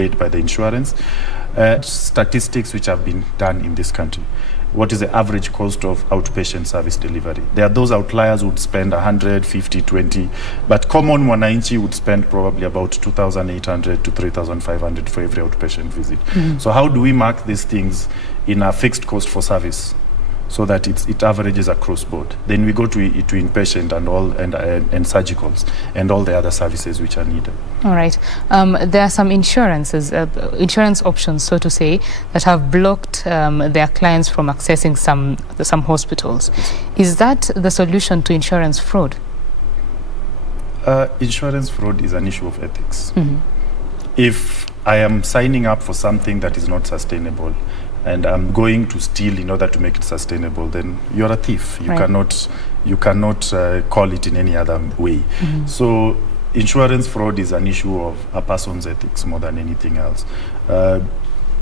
laid by the insurance. Statistics which have been done in this country. What is the average cost of outpatient service delivery? There are those outliers who would spend 150, 20, but common mwananchi would spend probably about 2,800 to 3,500 for every outpatient visit. So how do we mark these things in a fixed cost for service so that it averages across board? Then we go to inpatient and surgicals and all the other services which are needed. All right. There are some insurance options, so to say, that have blocked their clients from accessing some hospitals. Is that the solution to insurance fraud? Insurance fraud is an issue of ethics. If I am signing up for something that is not sustainable and I'm going to steal in order to make it sustainable, then you're a thief. You cannot call it in any other way. So insurance fraud is an issue of a person's ethics more than anything else.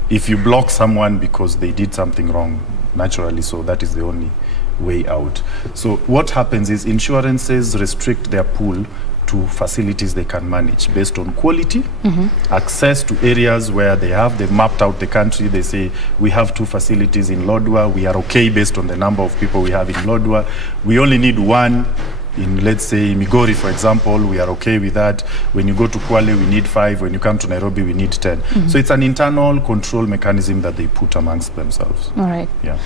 If you block someone because they did something wrong, naturally, so that is the only way out. So what happens is insurances restrict their pool to facilities they can manage based on quality, access to areas where they've mapped out the country. They say, we have 2 facilities in Lodwar. We are okay based on the number of people we have in Lodwar. We only need 1 in, let's say, Migori, for example. We are okay with that. When you go to Kwale, we need 5. When you come to Nairobi, we need 10. So it's an internal control mechanism that they put amongst themselves. All right. Yeah.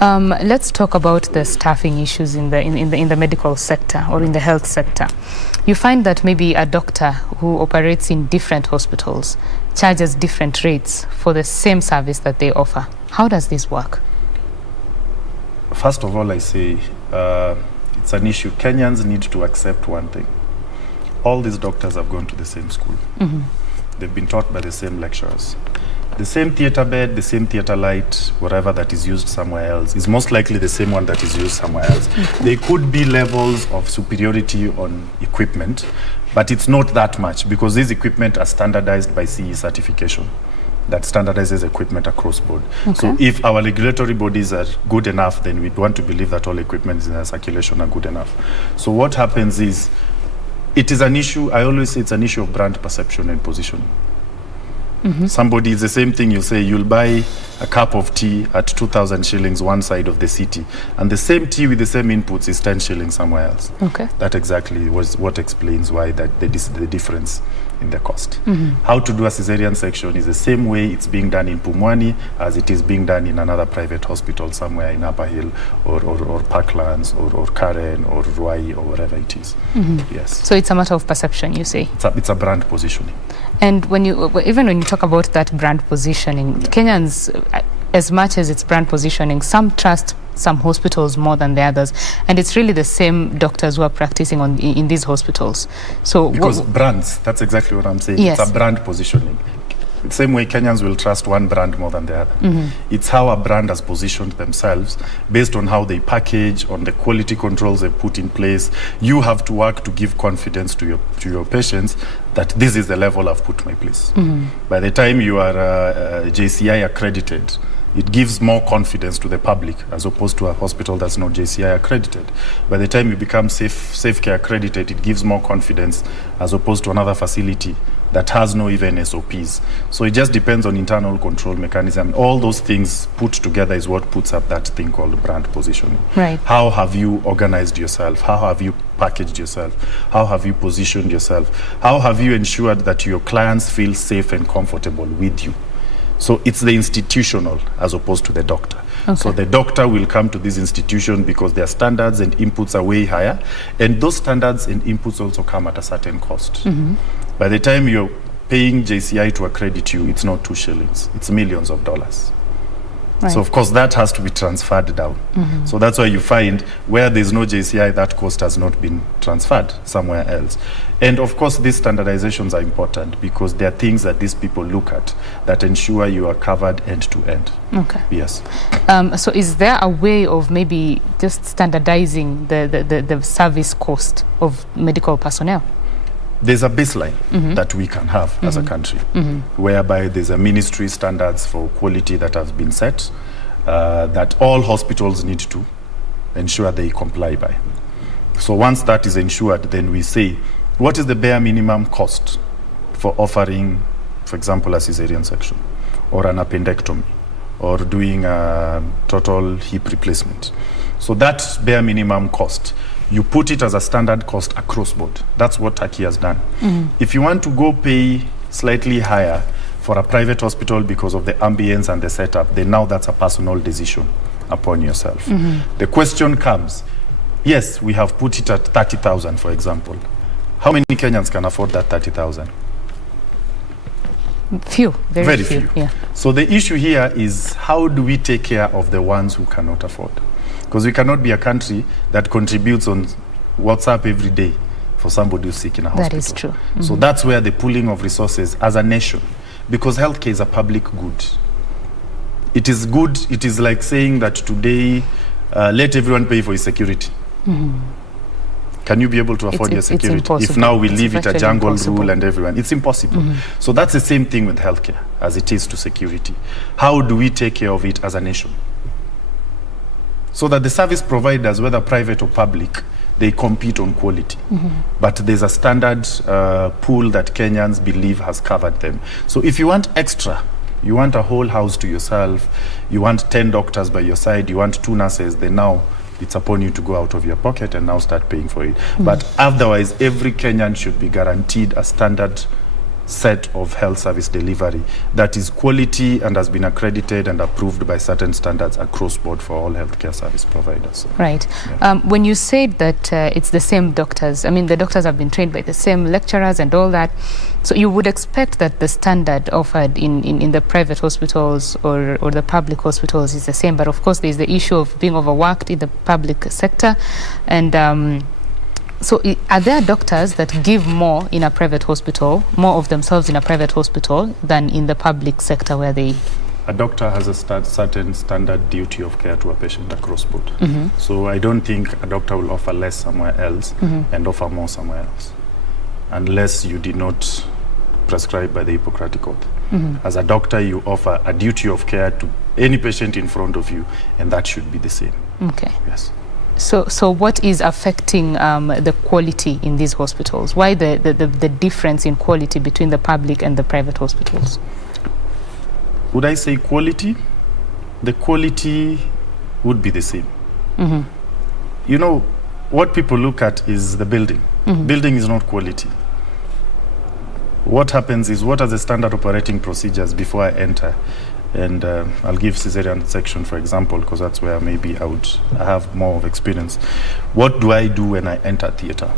Let's talk about the staffing issues in the medical sector or in the health sector. You find that maybe a doctor who operates in different hospitals charges different rates for the same service that they offer. How does this work? First of all, I say it's an issue. Kenyans need to accept one thing. All these doctors have gone to the same school. They've been taught by the same lecturers. The same theater bed, the same theater light, whatever that is used somewhere else, is most likely the same one that is used somewhere else. There could be levels of superiority on equipment, but it's not that much because these equipment are standardized by CE certification that standardizes equipment across board. So if our regulatory bodies are good enough, then we'd want to believe that all equipment in circulation are good enough. So what happens is, it is an issue, I always say it's an issue of brand perception and positioning. Somebody, is the same thing you say, you'll buy a cup of tea at 2,000 shillings one side of the city, and the same tea with the same inputs is 10 shillings somewhere else. That exactly was what explains why the difference in the cost. How to do a cesarean section is the same way it's being done in Pumwani as it is being done in another private hospital somewhere in Upper Hill or Parklands or Karen or Ruai or wherever it is. Yes. So it's a matter of perception, you say? It's a brand positioning. And even when you talk about that brand positioning, Kenyans, as much as it's brand positioning, some trust some hospitals more than the others, and it's really the same doctors who are practicing in these hospitals. So because brands, that's exactly what I'm saying. Yes. It's a brand positioning. The same way Kenyans will trust one brand more than the other. It's how a brand has positioned themselves based on how they package, on the quality controls they put in place. You have to work to give confidence to your patients that this is the level I've put my place. By the time you are JCI accredited, it gives more confidence to the public as opposed to a hospital that's not JCI accredited. By the time you become safe care accredited, it gives more confidence as opposed to another facility that has no even SOPs. So it just depends on internal control mechanism. All those things put together is what puts up that thing called brand positioning. Right. How have you organized yourself? How have you packaged yourself? How have you positioned yourself? How have you ensured that your clients feel safe and comfortable with you? So it's the institutional as opposed to the doctor. So the doctor will come to this institution because their standards and inputs are way higher, and those standards and inputs also come at a certain cost. By the time you're paying JCI to accredit you, it's not 2 shillings, it's millions of dollars. Right. So of course that has to be transferred down. So that's why you find where there's no JCI, that cost has not been transferred somewhere else. And of course these standardizations are important because there are things that these people look at that ensure you are covered end to end. Yes. So is there a way of maybe just standardizing the service cost of medical personnel? There's a baseline that we can have as a country, whereby there's a ministry standards for quality that has been set, that all hospitals need to ensure they comply by. So once that is ensured, then we say, what is the bare minimum cost for offering for example, a cesarean section or an appendectomy or doing a total hip replacement. So that bare minimum cost, you put it as a standard cost across board. That's what Turkey has done. If you want to go pay slightly higher for a private hospital because of the ambience and the setup, then now that's a personal decision upon yourself. The question comes, yes, we have put it at 30,000, for example. How many Kenyans can afford that 30,000? Few, very few. Yeah. So the issue here is, how do we take care of the ones who cannot afford? Because we cannot be a country that contributes on WhatsApp every day for somebody who's sick in a hospital. That is true. So that's where the pooling of resources as a nation, because healthcare is a public good. It is good. It is like saying that today, let everyone pay for his security. Can you be able to afford your security if now we leave it a jungle rule and everyone? It's impossible. So that's the same thing with healthcare as it is to security. How do we take care of it as a nation? So that the service providers, whether private or public, they compete on quality. But there's a standard pool that Kenyans believe has covered them. So if you want extra, you want a whole house to yourself, you want 10 doctors by your side, you want 2 nurses, then now it's upon you to go out of your pocket and now start paying for it. But otherwise, every Kenyan should be guaranteed a standard set of health service delivery that is quality and has been accredited and approved by certain standards across board for all healthcare service providers. Right. Yeah. When you said that it's the same doctors, I mean, the doctors have been trained by the same lecturers and all that, so you would expect that the standard offered in the private hospitals or the public hospitals is the same, but of course there's the issue of being overworked in the public sector. And so are there doctors that give more in a private hospital, more of themselves in a private hospital than in the public sector where they... A doctor has a certain standard duty of care to a patient across board. So I don't think a doctor will offer less somewhere else and offer more somewhere else, unless you did not prescribe by the Hippocratic Oath. As a doctor, you offer a duty of care to any patient in front of you, and that should be the same. Okay. Yes. So what is affecting the quality in these hospitals? Why the difference in quality between the public and the private hospitals? Would I say quality? The quality would be the same. You know, what people look at is the building. Building is not quality. What happens is, what are the standard operating procedures before I enter? And I'll give cesarean section, for example, because that's where maybe I have more of experience. What do I do when I enter theater?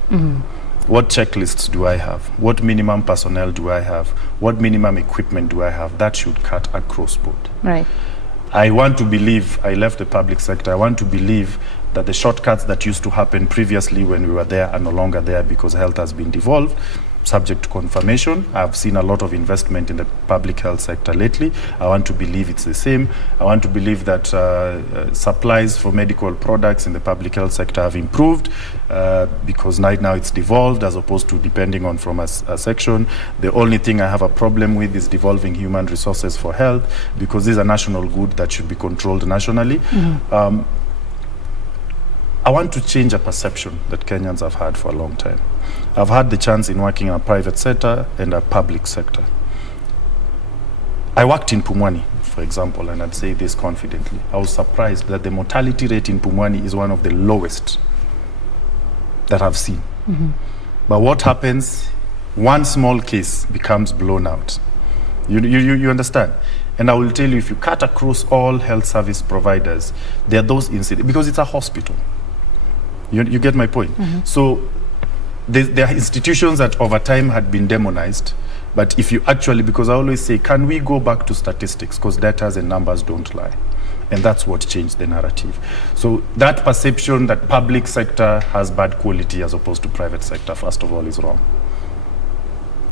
What checklists do I have? What minimum personnel do I have? What minimum equipment do I have? That should cut across board. Right. I want to believe, I left the public sector, I want to believe that the shortcuts that used to happen previously when we were there are no longer there because health has been devolved. Subject to confirmation. I've seen a lot of investment in the public health sector lately. I want to believe it's the same. I want to believe that supplies for medical products in the public health sector have improved because right now it's devolved as opposed to depending on from a section. The only thing I have a problem with is devolving human resources for health, because this is a national good that should be controlled nationally. I want to change a perception that Kenyans have had for a long time. I've had the chance in working in a private sector and a public sector. I worked in Pumwani, for example, and I'd say this confidently. I was surprised that the mortality rate in Pumwani is one of the lowest that I've seen. But what happens, one small case becomes blown out. You understand? And I will tell you, if you cut across all health service providers, there are those incidents, because it's a hospital. You get my point? So there are institutions that over time had been demonized, but if you actually, because I always say, can we go back to statistics, because data and numbers don't lie, and that's what changed the narrative. So that perception that public sector has bad quality as opposed to private sector, first of all, is wrong.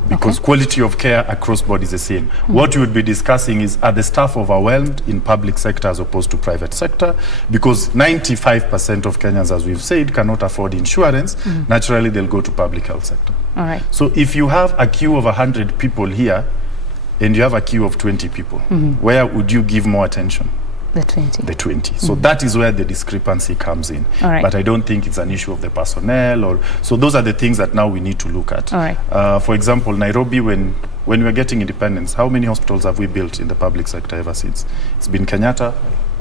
Because quality of care across board is the same. What we would be discussing is, are the staff overwhelmed in public sector as opposed to private sector? Because 95% of Kenyans, as we've said, cannot afford insurance. Naturally, they'll go to public health sector. All right. So if you have a queue of 100 people here and you have a queue of 20 people, where would you give more attention? The 20. The 20. So that is where the discrepancy comes in. All right. But I don't think it's an issue of the personnel. So those are the things that now we need to look at. All right. For example, Nairobi, when when we were getting independence, how many hospitals have we built in the public sector ever since? It's been Kenyatta,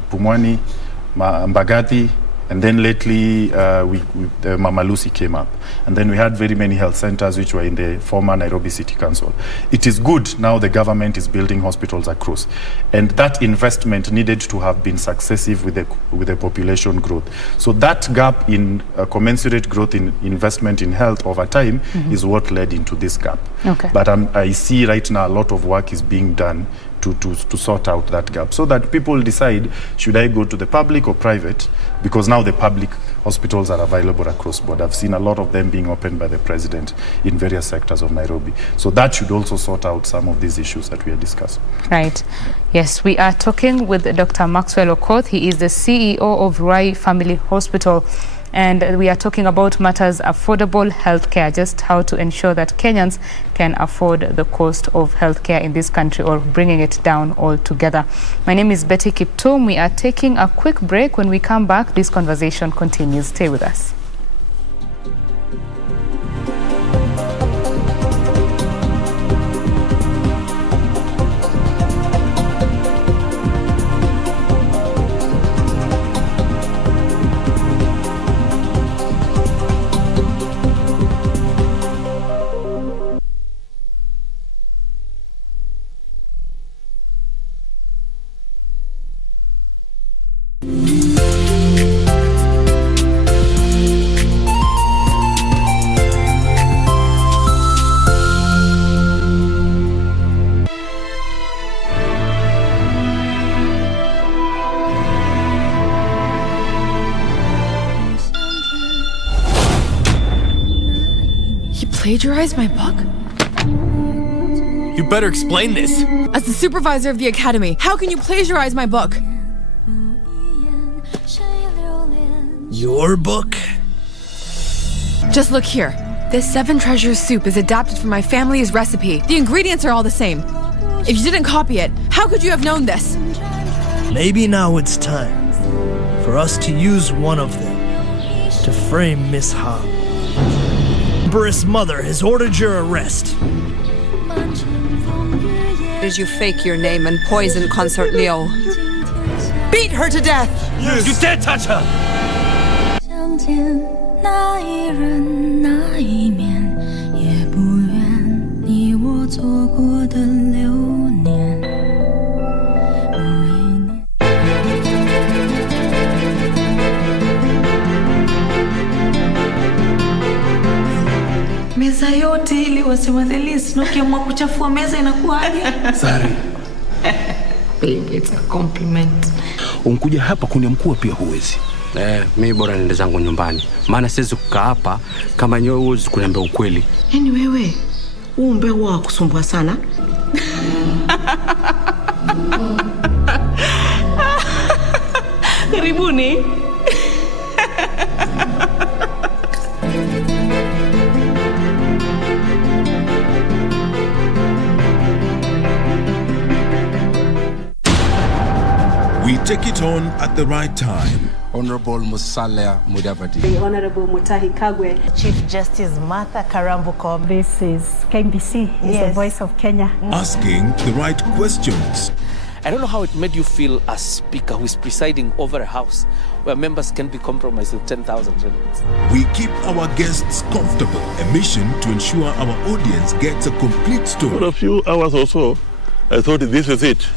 Pumwani, Mbagathi, and then lately Mama Lucy came up. And then we had very many health centers which were in the former Nairobi City Council. It is good now the government is building hospitals across. And that investment needed to have been successive with the population growth. So that gap in commensurate growth in investment in health over time is what led into this gap. Okay. But I see right now a lot of work is being done to sort out that gap so that people decide, should I go to the public or private? Because now the public hospitals are available across board. I've seen a lot of them being opened by the president in various sectors of Nairobi. So that should also sort out some of these issues that we are discussing. Right. Yes, we are talking with Dr. Maxwell Okoth. He is the CEO of Ruai Family Hospital. And we are talking about matters affordable healthcare, just how to ensure that Kenyans can afford the cost of healthcare in this country or bringing it down altogether. My name is Betty Kiptum. We are taking a quick break. When we come back, this conversation continues. Stay with us. Plagiarize my book? You better explain this. As the supervisor of the academy, how can you plagiarize my book? Your book? Just look here. This 7 Treasures soup is adapted from my family's recipe. The ingredients are all the same. If you didn't copy it, how could you have known this? Maybe now it's time for us to use one of them to frame Miss Ha. Empress Mother has ordered your arrest. Did you fake your name and poison Consort Leo? Beat her to death! Yes. You dare touch her! Meza yote ili wasema the least, na ukiamua kuchafua meza inakuwaje? Sorry. Babe, it's a compliment. Unkuja hapa kuniamkua pia huwezi. Mimi bora niende zangu nyumbani. Maana siwezi kukaa hapa kama nyowe huwezi kuniambia ukweli. Yaani wewe, umbe huwa kusumbua sana. Karibuni. We take it on at the right time. Honorable Musalia Mudavadi. The Honorable Mutahi Kagwe. Chief Justice Martha Karambuko. This is KBC, is the voice of Kenya. Asking the right questions. I don't know how it made you feel as speaker who is presiding over a house where members can be compromised with 10,000 shillings. We keep our guests comfortable. A mission to ensure our audience gets a complete story. For a few hours or so, I thought this is it.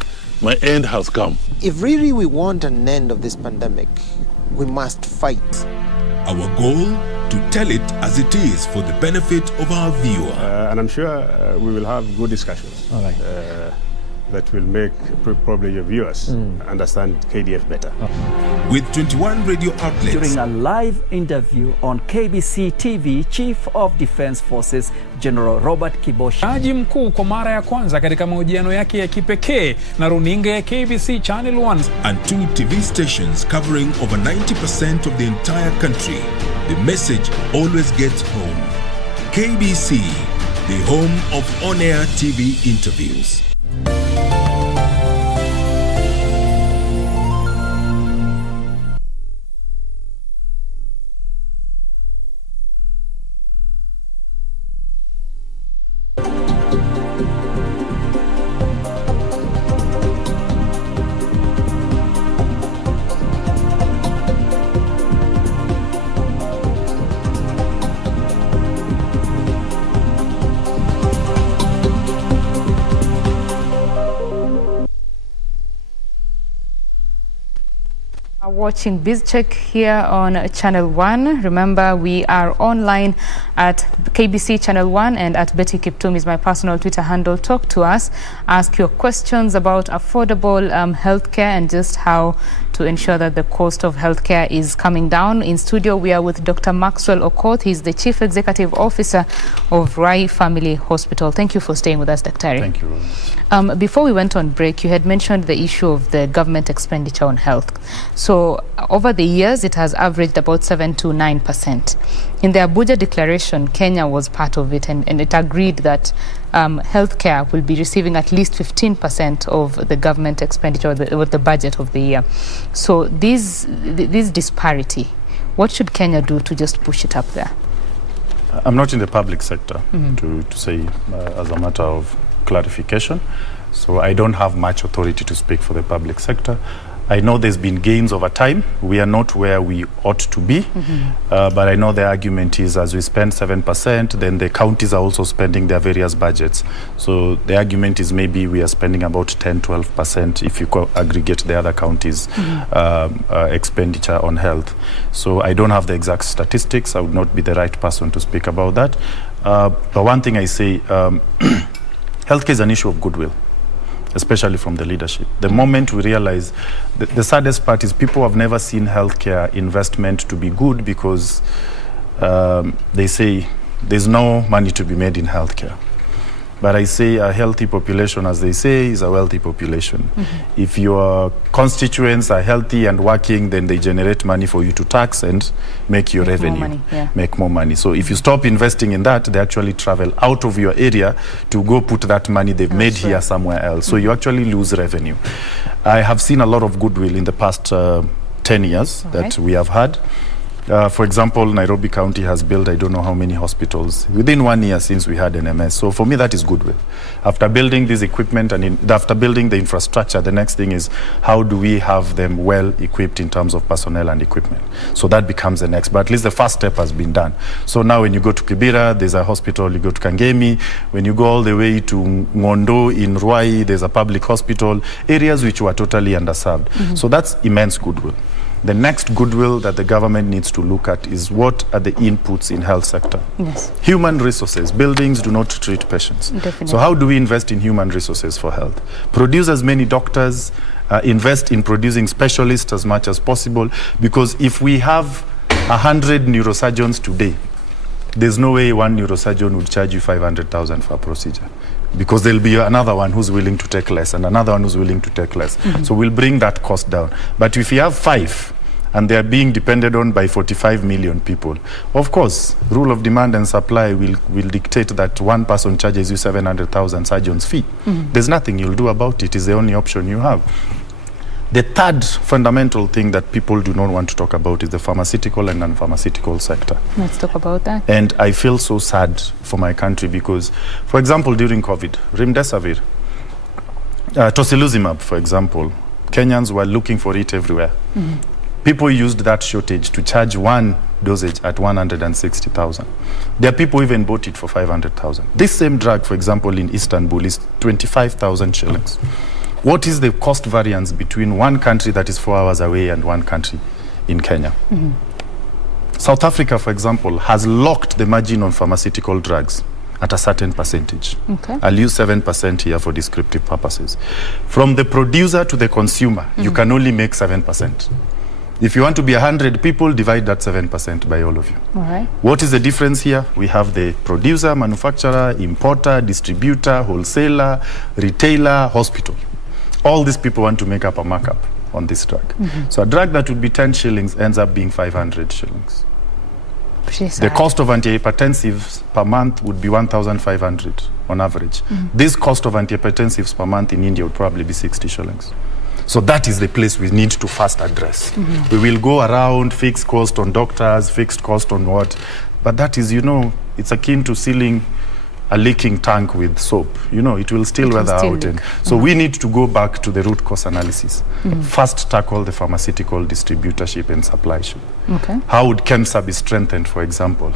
My end has come. If really we want an end of this pandemic, we must fight. Our goal, to tell it as it is for the benefit of our viewer. And I'm sure we will have good discussions. All right. That will make probably your viewers understand KDF better. With 21 radio outlets. During a live interview on KBC TV, Chief of Defense Forces General Robert Kibosha. Jaji mkuu kwa mara ya kwanza katika mahojiano yake ya kipekee na runinga ya KBC Channel 1. And 2 TV stations covering over 90% of the entire country. The message always gets home. KBC, the home of on-air TV interviews. watching BizCheck here on Channel 1. Remember, we are online at KBC Channel 1 and at Betty Kiptum is my personal Twitter handle. Talk to us, ask your questions about affordable healthcare and just how to ensure that the cost of healthcare is coming down. In studio, we are with Dr. Maxwell Okoth. He's the Chief Executive Officer of Rai Family Hospital. Thank you for staying with us, Dr. Thank you. Before we went on break, you had mentioned the issue of the government expenditure on health. So over the years, it has averaged about 7 to 9%. In the Abuja Declaration, Kenya was part of it, and it agreed that healthcare will be receiving at least 15% of the government expenditure or the budget of the year. So this disparity, what should Kenya do to just push it up there? I'm not in the public sector to say as a matter of clarification, so I don't have much authority to speak for the public sector. I know there's been gains over time. We are not where we ought to be, but I know the argument is as we spend 7%, then the counties are also spending their various budgets. So the argument is maybe we are spending about 10-12% if you aggregate the other counties' expenditure on health. So I don't have the exact statistics. I would not be the right person to speak about that. But one thing I say, healthcare is an issue of goodwill, especially from the leadership. The moment we realize, the saddest part is people have never seen healthcare investment to be good because they say there's no money to be made in healthcare. But I say a healthy population, as they say, is a wealthy population. If your constituents are healthy and working, then they generate money for you to tax and make your revenue, make more money. So if you stop investing in that, they actually travel out of your area to go put that money they've made here somewhere else. So you actually lose revenue. I have seen a lot of goodwill in the past 10 years that we have had. For example, Nairobi County has built I don't know how many hospitals within 1 year since we had NMS. So for me, that is goodwill. After building this equipment and after building the infrastructure, the next thing is how do we have them well equipped in terms of personnel and equipment? So that becomes the next. But at least the first step has been done. So now when you go to Kibera, there's a hospital. You go to Kangemi. When you go all the way to Ngondo in Ruai, there's a public hospital. Areas which were totally underserved. So that's immense goodwill. The next goodwill that the government needs to look at is what are the inputs in health sector. Human resources. Buildings do not treat patients. Definitely. So how do we invest in human resources for health? Produce as many doctors, invest in producing specialists as much as possible, because if we have 100 neurosurgeons today, there's no way one neurosurgeon would charge you 500,000 for a procedure, because there'll be another one who's willing to take less and another one who's willing to take less. So we'll bring that cost down. But if you have 5 and they're being depended on by 45 million people, of course, rule of demand and supply will dictate that one person charges you 700,000 surgeon's fee. There's nothing you'll do about it. It's the only option you have. The third fundamental thing that people do not want to talk about is the pharmaceutical and non-pharmaceutical sector. Let's talk about that. And I feel so sad for my country because, for example, during COVID, remdesivir, tocilizumab, for example, Kenyans were looking for it everywhere. People used that shortage to charge one dosage at 160,000. There are people who even bought it for 500,000. This same drug, for example, in Istanbul is 25,000 shillings. What is the cost variance between one country that is 4 hours away and one country in Kenya? South Africa, for example, has locked the margin on pharmaceutical drugs at a certain percentage. I'll use 7% here for descriptive purposes. From the producer to the consumer, you can only make 7%. If you want to be 100 people, divide that 7% by all of you. What is the difference here? We have the producer, manufacturer, importer, distributor, wholesaler, retailer, hospital. All these people want to make up a markup on this drug. So a drug that would be 10 shillings ends up being 500 shillings. The cost of antihypertensives per month would be 1,500 on average. This cost of antihypertensives per month in India would probably be 60 shillings. So that is the place we need to first address. We will go around, fixed cost on doctors, fixed cost on what, but that is, you know, it's akin to sealing a leaking tank with soap. You know, it will still weather out. And so we need to go back to the root cause analysis. First, tackle the pharmaceutical distributorship and supplyship. How would KEMSA be strengthened, for example,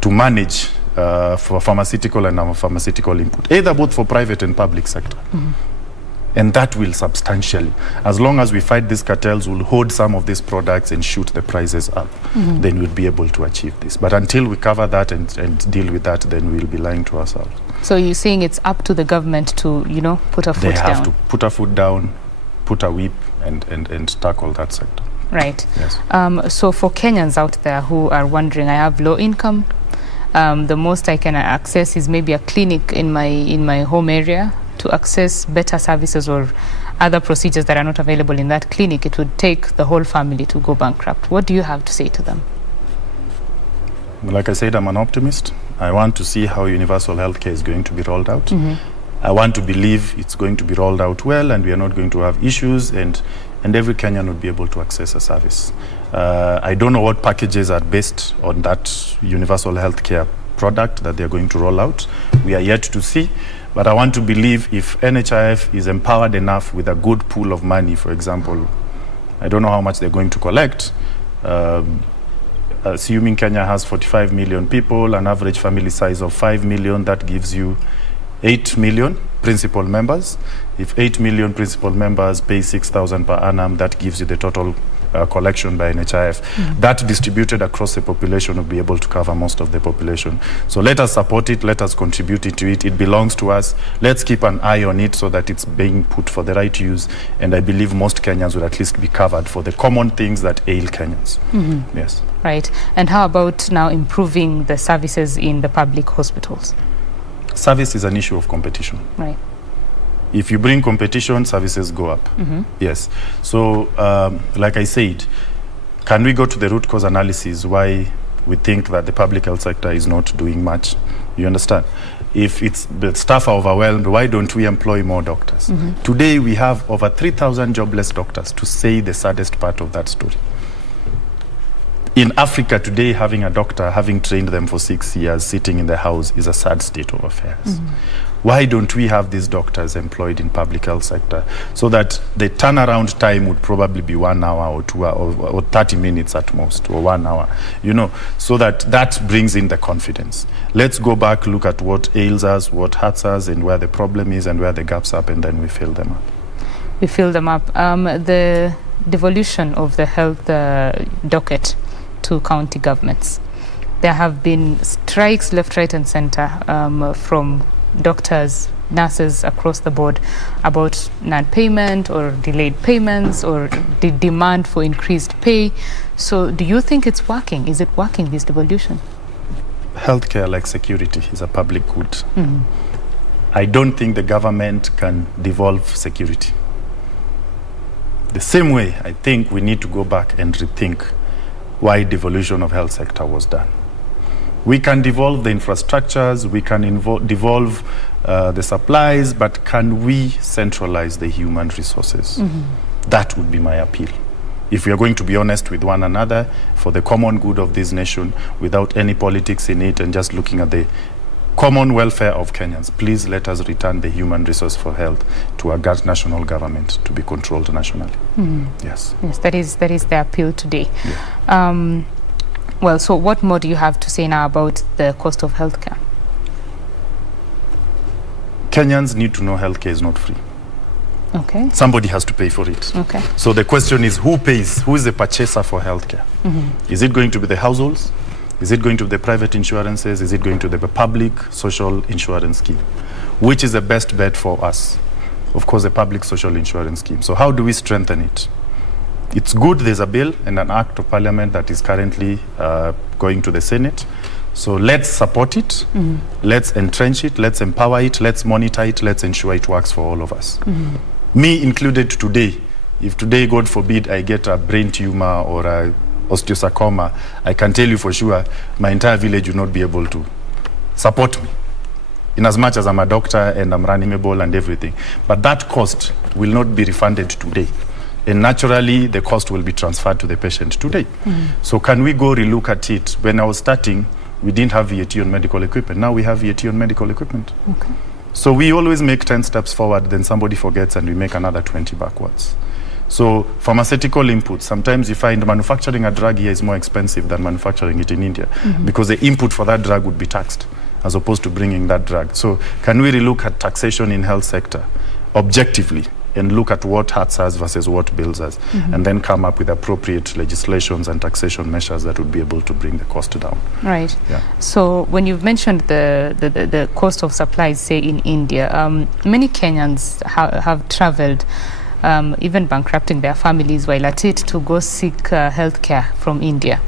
to manage for pharmaceutical and non-pharmaceutical input, either both for private and public sector? And that will substantially, as long as we fight these cartels, we'll hold some of these products and shoot the prices up, then we'll be able to achieve this. But until we cover that and deal with that, then we'll be lying to ourselves. So you're saying it's up to the government to, you know, put a foot down? They have to put a foot down, put a whip, and tackle that sector. Right. Yes. So for Kenyans out there who are wondering, I have low income, the most I can access is maybe a clinic in my home area. To access better services or other procedures that are not available in that clinic, it would take the whole family to go bankrupt. What do you have to say to them? Like I said, I'm an optimist. I want to see how universal healthcare is going to be rolled out. I want to believe it's going to be rolled out well and we are not going to have issues, and every Kenyan would be able to access a service. I don't know what packages are based on that universal healthcare product that they're going to roll out. We are yet to see. But I want to believe if NHIF is empowered enough with a good pool of money, for example, I don't know how much they're going to collect. Assuming Kenya has 45 million people, an average family size of 5 million, that gives you 8 million principal members. If 8 million principal members pay 6,000 per annum, that gives you the total collection by NHIF. That distributed across the population will be able to cover most of the population. So let us support it, let us contribute to it. It belongs to us. Let's keep an eye on it so that it's being put for the right use. And I believe most Kenyans will at least be covered for the common things that ail Kenyans. Yes. Right. And how about now improving the services in the public hospitals? Service is an issue of competition. Right. If you bring competition, services go up. Yes. So, like I said, can we go to the root cause analysis why we think that the public health sector is not doing much? You understand? If it's the staff are overwhelmed, why don't we employ more doctors? Today, we have over 3,000 jobless doctors, to say the saddest part of that story. In Africa today, having a doctor, having trained them for 6 years, sitting in the house is a sad state of affairs. Why don't we have these doctors employed in public health sector so that the turnaround time would probably be 1 hour or 2 hours or 30 minutes at most, or 1 hour, you know, so that brings in the confidence. Let's go back, look at what ails us, what hurts us, and where the problem is and where the gaps are, and then we fill them up. We fill them up. The devolution of the health docket to county governments. There have been strikes left, right, and center from doctors, nurses across the board about non-payment or delayed payments or the demand for increased pay. So do you think it's working? Is it working, this devolution? Healthcare, like security, is a public good. I don't think the government can devolve security. The same way, I think we need to go back and rethink why devolution of health sector was done. We can devolve the infrastructures, we can devolve the supplies, but can we centralize the human resources? That would be my appeal. If we are going to be honest with one another for the common good of this nation, without any politics in it and just looking at the common welfare of Kenyans, please let us return the human resource for health to our national government to be controlled nationally. Yes. Yes, that is the appeal today. Yeah. Well, so what more do you have to say now about the cost of healthcare? Kenyans need to know healthcare is not free. Okay. Somebody has to pay for it. Okay. So the question is, who pays? Who is the purchaser for healthcare? Is it going to be the households? Is it going to be the private insurances? Is it going to be the public social insurance scheme? Which is the best bet for us? Of course, the public social insurance scheme. So how do we strengthen it? It's good there's a bill and an act of parliament that is currently going to the Senate. So let's support it, let's entrench it, let's empower it, let's monitor it, let's ensure it works for all of us. Me included today. If today, God forbid, I get a brain tumor or a osteosarcoma, I can tell you for sure my entire village will not be able to support me, in as much as I'm a doctor and I'm running a ball and everything. But that cost will not be refunded today. And naturally, the cost will be transferred to the patient today. So can we go relook at it? When I was starting, we didn't have VAT on medical equipment. Now we have VAT on medical equipment. Okay. So we always make 10 steps forward, then somebody forgets and we make another 20 backwards. So pharmaceutical inputs, sometimes you find manufacturing a drug here is more expensive than manufacturing it in India because the input for that drug would be taxed as opposed to bringing that drug. So can we relook at taxation in health sector objectively and look at what hurts us versus what builds us, and then come up with appropriate legislations and taxation measures that would be able to bring the cost down. Right. Yeah. So when you've mentioned the cost of supplies, say in India, many Kenyans have traveled, even bankrupting their families while at it, to go seek healthcare from India.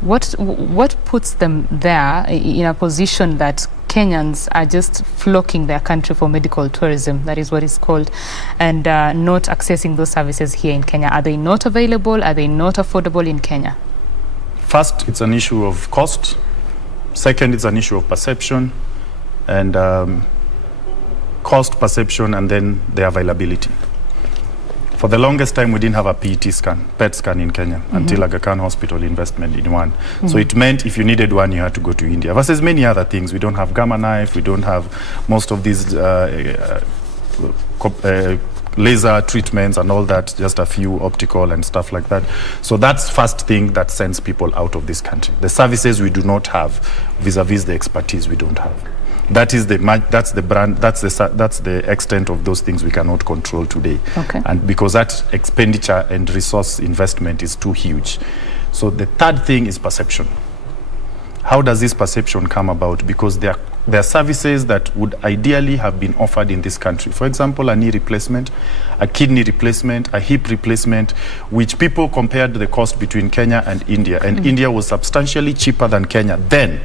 What puts them there in a position that Kenyans are just flocking their country for medical tourism, that is what it's called, and not accessing those services here in Kenya? Are they not available? Are they not affordable in Kenya? First, it's an issue of cost. Second, it's an issue of perception, and cost, perception, and then the availability. For the longest time, we didn't have a PET scan in Kenya until Aga Khan Hospital investment in one. So it meant if you needed one, you had to go to India. Versus many other things. We don't have gamma knife. We don't have most of these laser treatments and all that, just a few optical and stuff like that. So that's first thing that sends people out of this country. The services we do not have vis-a-vis the expertise we don't have. That's the brand, that's the extent of those things we cannot control today. Okay. And because that expenditure and resource investment is too huge. So the third thing is perception. How does this perception come about? Because there are services that would ideally have been offered in this country. For example, a knee replacement, a kidney replacement, a hip replacement, which people compared the cost between Kenya and India, and India was substantially cheaper than Kenya then.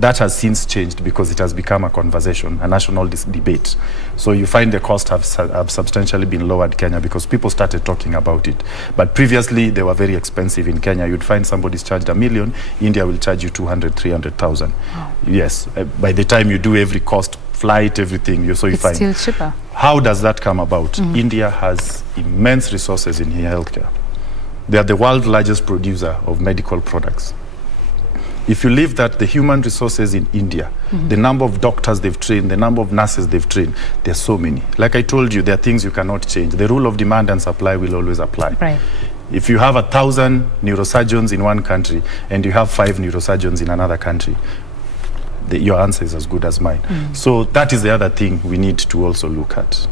That has since changed because it has become a conversation, a national debate. So you find the cost have substantially been lowered Kenya because people started talking about it. But previously, they were very expensive in Kenya. You'd find somebody's charged $1 million, India will charge you 200,000, 300,000. Wow. Yes, by the time you do every cost, flight, everything, so you it's find. Still cheaper. How does that come about? India has immense resources in healthcare. They are the world's largest producer of medical products. If you leave that, the human resources in India, the number of doctors they've trained, the number of nurses they've trained, there's so many. Like I told you, there are things you cannot change. The rule of demand and supply will always apply. Right. If you have 1,000 neurosurgeons in one country and you have 5 neurosurgeons in another country, your answer is as good as mine. So that is the other thing we need to also look at.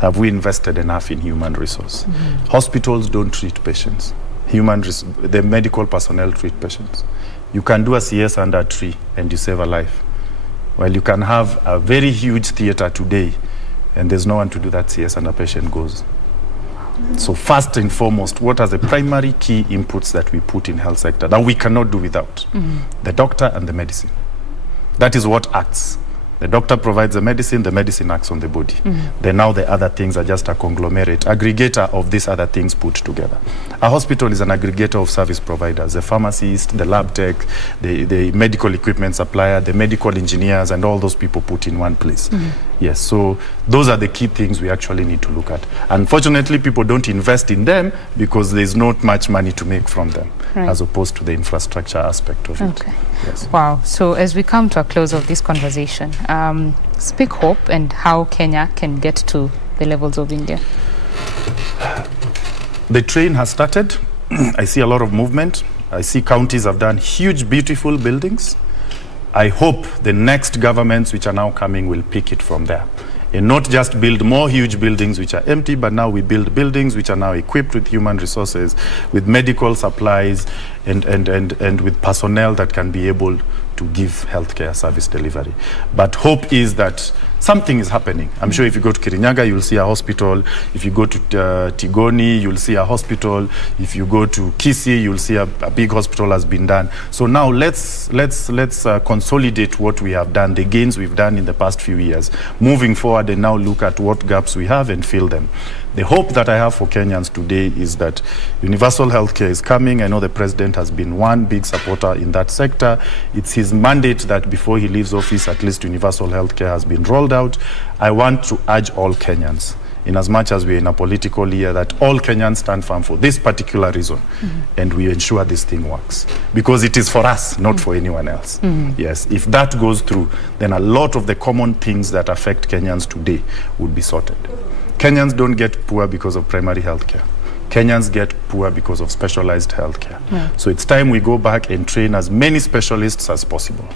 Have we invested enough in human resource? Hospitals don't treat patients. The medical personnel treat patients. You can do a CS under a tree and you save a life. Well, you can have a very huge theater today and there's no one to do that CS and a patient goes. So first and foremost, what are the primary key inputs that we put in health sector that we cannot do without? The doctor and the medicine. That is what acts. The doctor provides the medicine acts on the body. Then now the other things are just a conglomerate, aggregator of these other things put together. A hospital is an aggregator of service providers, the pharmacist, the lab tech, the medical equipment supplier, the medical engineers, and all those people put in one place. Yes, so those are the key things we actually need to look at. Unfortunately, people don't invest in them because there's not much money to make from them, as opposed to the infrastructure aspect of it. Yes. Wow. So as we come to a close of this conversation, speak hope and how Kenya can get to the levels of India. The train has started. I see a lot of movement. I see counties have done huge, beautiful buildings. I hope the next governments which are now coming will pick it from there. And not just build more huge buildings which are empty, but now we build buildings which are now equipped with human resources, with medical supplies, and with personnel that can be able to give healthcare service delivery. But hope is that something is happening. I'm sure if you go to Kirinyaga, you'll see a hospital. If you go to Tigoni, you'll see a hospital. If you go to Kisii, you'll see a big hospital has been done. So now let's consolidate what we have done, the gains we've done in the past few years, moving forward, and now look at what gaps we have and fill them. The hope that I have for Kenyans today is that universal healthcare is coming. I know the president has been one big supporter in that sector. It's his mandate that before he leaves office, at least universal healthcare has been rolled out. I want to urge all Kenyans, in as much as we're in a political year, that all Kenyans stand firm for this particular reason, and we ensure this thing works. Because it is for us, not for anyone else. Yes, if that goes through, then a lot of the common things that affect Kenyans today would be sorted. Kenyans don't get poor because of primary health care. Kenyans get poor because of specialized healthcare. So it's time we go back and train as many specialists as possible.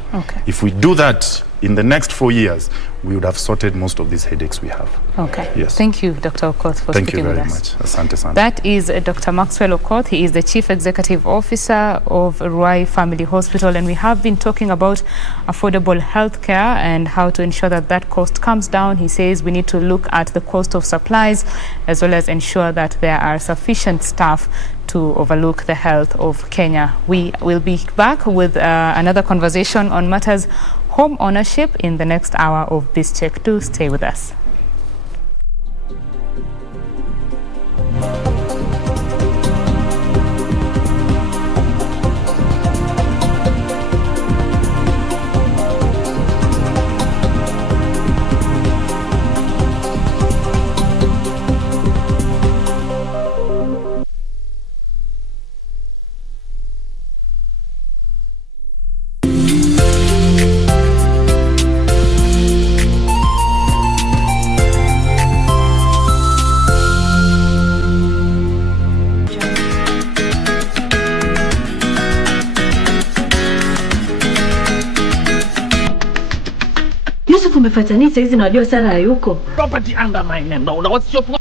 If we do that, in the next 4 years, we would have sorted most of these headaches we have. Okay. Yes. Thank you, Dr. Okoth, for speaking with us. Thank you very much. Asante sana. That is Dr. Maxwell Okoth. He is the Chief Executive Officer of Ruai Family Hospital, and we have been talking about affordable healthcare and how to ensure that that cost comes down. He says we need to look at the cost of supplies as well as ensure that there are sufficient staff to overlook the health of Kenya. We will be back with another conversation on matters home ownership in the next hour of BizCheck. Do stay with us. Umefuata nini saizi najua Sara hayuko? Property under my name. No, what's your problem?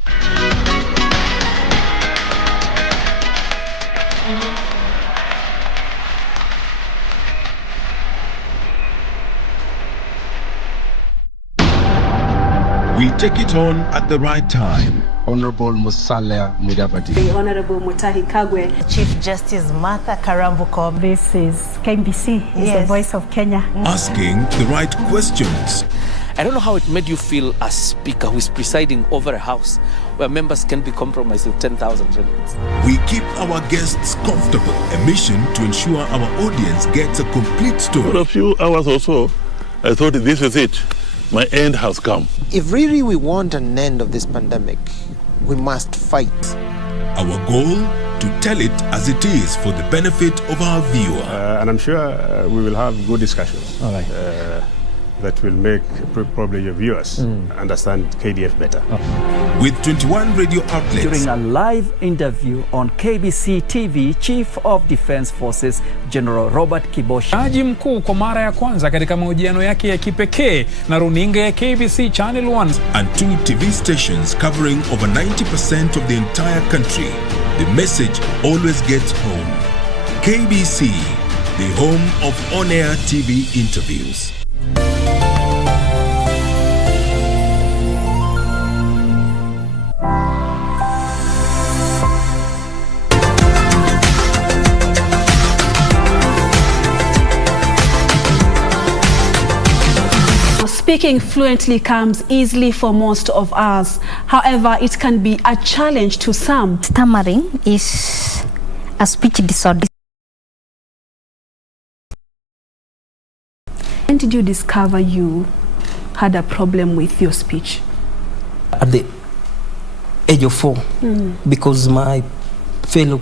We take it on at the right time. Honorable Musalia Mudavadi. The Honorable Mutahi Kagwe. Chief Justice Martha Karambu Koome. This is KBC, the voice of Kenya. Asking the right questions. I don't know how it made you feel as speaker who is presiding over a house where members can be compromised with 10,000 shillings. We keep our guests comfortable. A mission to ensure our audience gets a complete story. For a few hours or so, I thought this is it. My end has come. If really we want an end of this pandemic, we must fight. Our goal, to tell it as it is for the benefit of our viewer. And I'm sure we will have good discussions. All right. That will make probably your viewers understand KDF better. With 21 radio outlets. During a live interview on KBC TV, Chief of Defense Forces General Robert Kibosha. Jaji mkuu kwa mara ya kwanza katika mahojiano yake ya kipekee na runinga ya KBC Channel 1. And 2 TV stations covering over 90% of the entire country. The message always gets home. KBC, the home of on-air TV interviews. Speaking fluently comes easily for most of us. However, it can be a challenge to some. Stammering is a speech disorder. When did you discover you had a problem with your speech? At the age of 4, because my fellow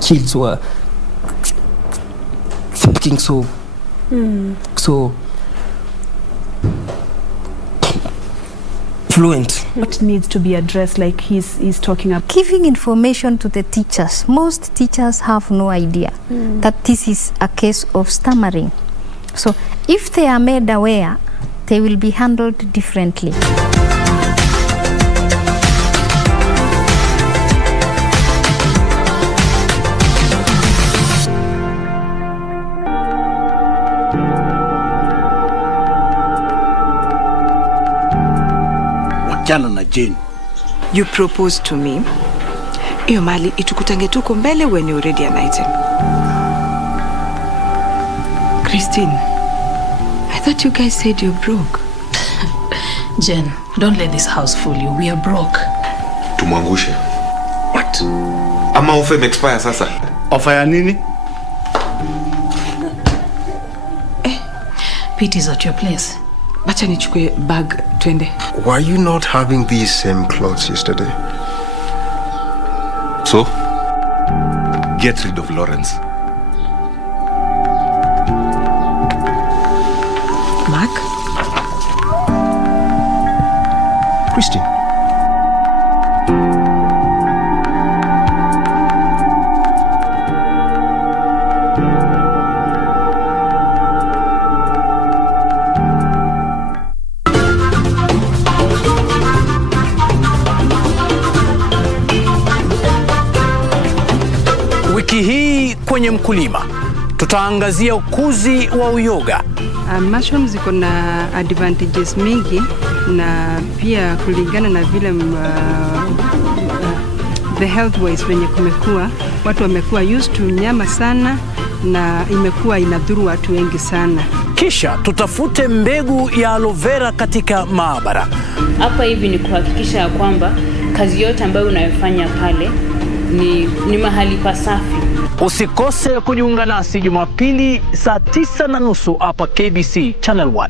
kids were speaking so fluent. What needs to be addressed, like he's talking about? Giving information to the teachers. Most teachers have no idea that this is a case of stammering. So if they are made aware, they will be handled differently. Wachana na Jane. You proposed to me. Iyo mali itukutange tuko mbele when you're already an item. Christine, I thought you guys said you're broke. Jen, don't let this house fool you. We are broke. Tumwangushe. What? Ama offer expire sasa. Offer ya nini? Pete is at your place. Bacha nichukue bag twende. Were you not having these same clothes yesterday? So, get rid of Lawrence. Mark? Christine. kwenye mkulima. Tutaangazia ukuzi wa uyoga. Mushrooms ziko na advantages mingi na pia kulingana na vile the health wise venye kumekuwa, watu wamekuwa used to nyama sana na imekuwa inadhuru watu wengi sana. Kisha tutafute mbegu ya aloe vera katika maabara. Hapa hivi ni kuhakikisha kwamba kazi yote ambayo unayofanya pale ni mahali pasafi. Usikose kujiunga nasi Jumapili saa 9:30 hapa KBC Channel 1.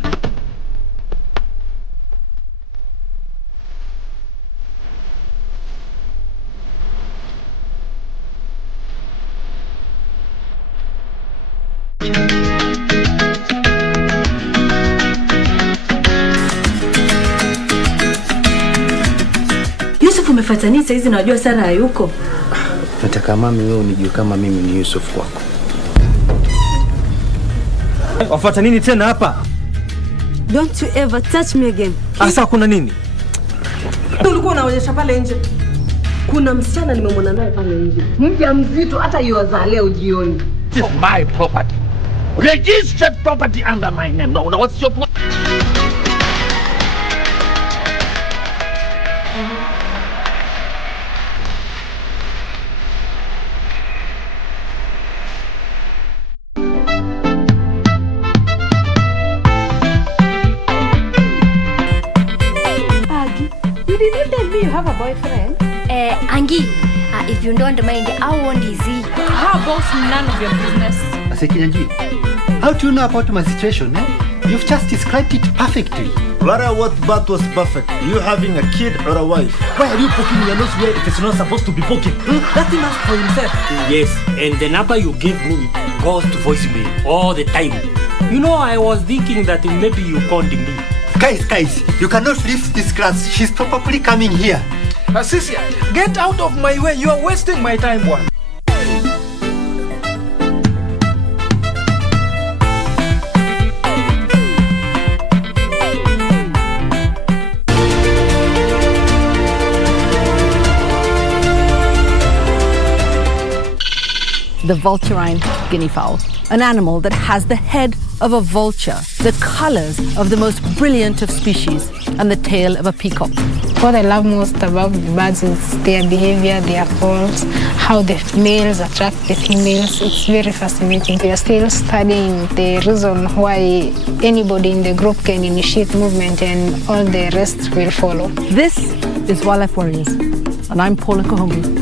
Yusuf, umefuata nini saizi na wajua Sara hayuko? Nataka mami wewe unijue kama mimi ni Yusuf kwako. Wafuata nini tena hapa? Don't you ever touch me again. Asa kuna nini? Ulikuwa unaonyesha pale nje. Kuna msichana nimemwona naye pale nje. Mjamzito hata yuaza leo jioni. This is my property. Registered property under my name. Now what's your problem? You didn't tell me you have a boyfriend. Angie, if you don't mind, how old is he? How about none of your business? Asekinyanji, how do you know about my situation, eh? You've just described it perfectly. Rara, what part was perfect? You having a kid or a wife? Why are you poking your nose where it is not supposed to be poking? Let him ask for himself. Yes, and the number you gave me goes to voicemail all the time. You know, I was thinking that maybe you called me. Guys, you cannot leave this class. She's probably coming here. Assisia, get out of my way. You are wasting my time, boy. The vulturine guinea fowl, an animal that has the head of a vulture, the colors of the most brilliant of species, and the tail of a peacock. What I love most about the birds is their behavior, their calls, how the males attract the females. It's very fascinating. We are still studying the reason why anybody in the group can initiate movement and all the rest will follow. This is Wildlife Warriors, and I'm Paula Kahungu.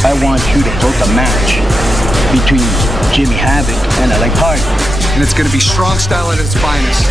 I want you to book a match between Jimmy Havoc and LA Park. And it's going to be strong style at its finest.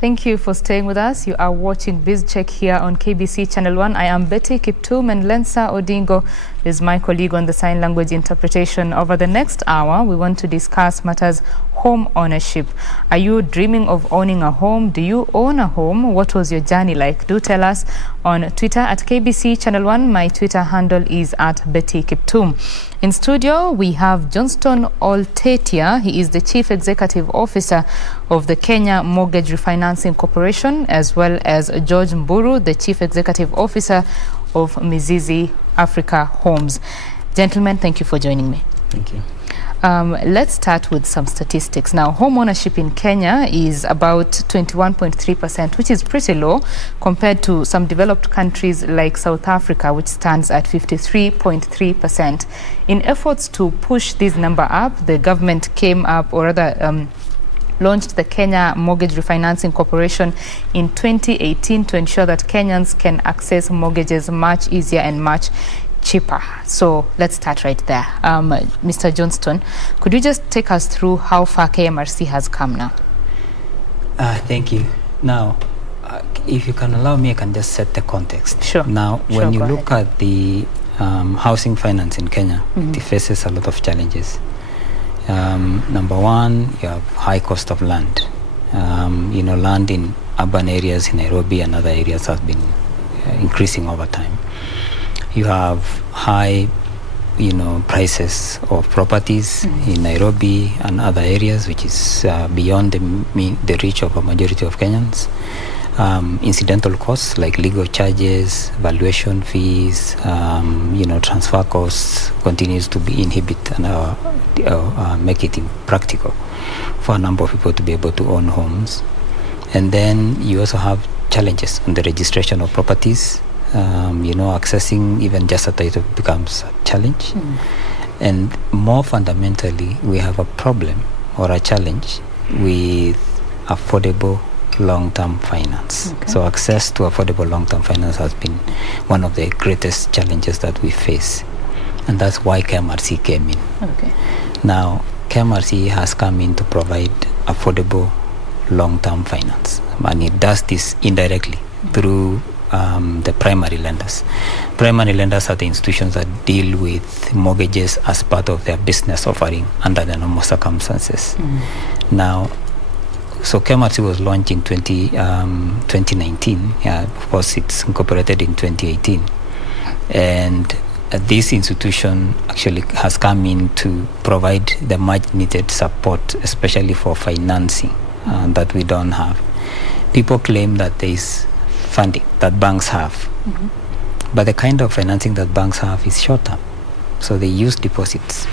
Thank you for staying with us. You are watching BizCheck here on KBC Channel 1. I am Betty Kiptum, and Lensa Odingo is my colleague on the sign language interpretation. Over the next hour, we want to discuss matters home ownership. Are you dreaming of owning a home? Do you own a home? What was your journey like? Do tell us on Twitter at KBC Channel 1. My Twitter handle is at Betty Kiptum. In studio, we have Johnston Oltetia. He is the Chief Executive Officer of the Kenya Mortgage Refinancing Corporation, as well as George Mburu, the Chief Executive Officer of Mizizi Africa Homes. Gentlemen, thank you for joining me. Thank you. Let's start with some statistics. Now, home ownership in Kenya is about 21.3%, which is pretty low compared to some developed countries like South Africa, which stands at 53.3%. In efforts to push this number up, the government came up, or rather, launched the Kenya Mortgage Refinancing Corporation in 2018 to ensure that Kenyans can access mortgages much easier and much cheaper. So let's start right there. Mr. Johnston, could you just take us through how far KMRC has come now? Thank you. Now, if you can allow me, I can just set the context. Sure. Now, when you look ahead. at the housing finance in Kenya, it faces a lot of challenges. Number one, you have high cost of land. Land in urban areas in Nairobi and other areas has been increasing over time. You have high, prices of properties in Nairobi and other areas, which is beyond the reach of a majority of Kenyans. Incidental costs like legal charges, valuation fees, transfer costs continues to be inhibit and make it impractical for a number of people to be able to own homes. And then you also have challenges on the registration of properties. Accessing even just a title becomes a challenge. And more fundamentally, we have a problem or a challenge with affordable long-term finance. Okay. So access to affordable long-term finance has been one of the greatest challenges that we face. And that's why KMRC came in. Okay. Now, KMRC has come in to provide affordable long-term finance. And it does this indirectly through the primary lenders. Primary lenders are the institutions that deal with mortgages as part of their business offering under the normal circumstances. Now, so KMRC was launched in 2019. Of course, it's incorporated in 2018. And this institution actually has come in to provide the much needed support, especially for financing that we don't have. People claim that there is funding that banks have, but the kind of financing that banks have is short-term. So they use deposits.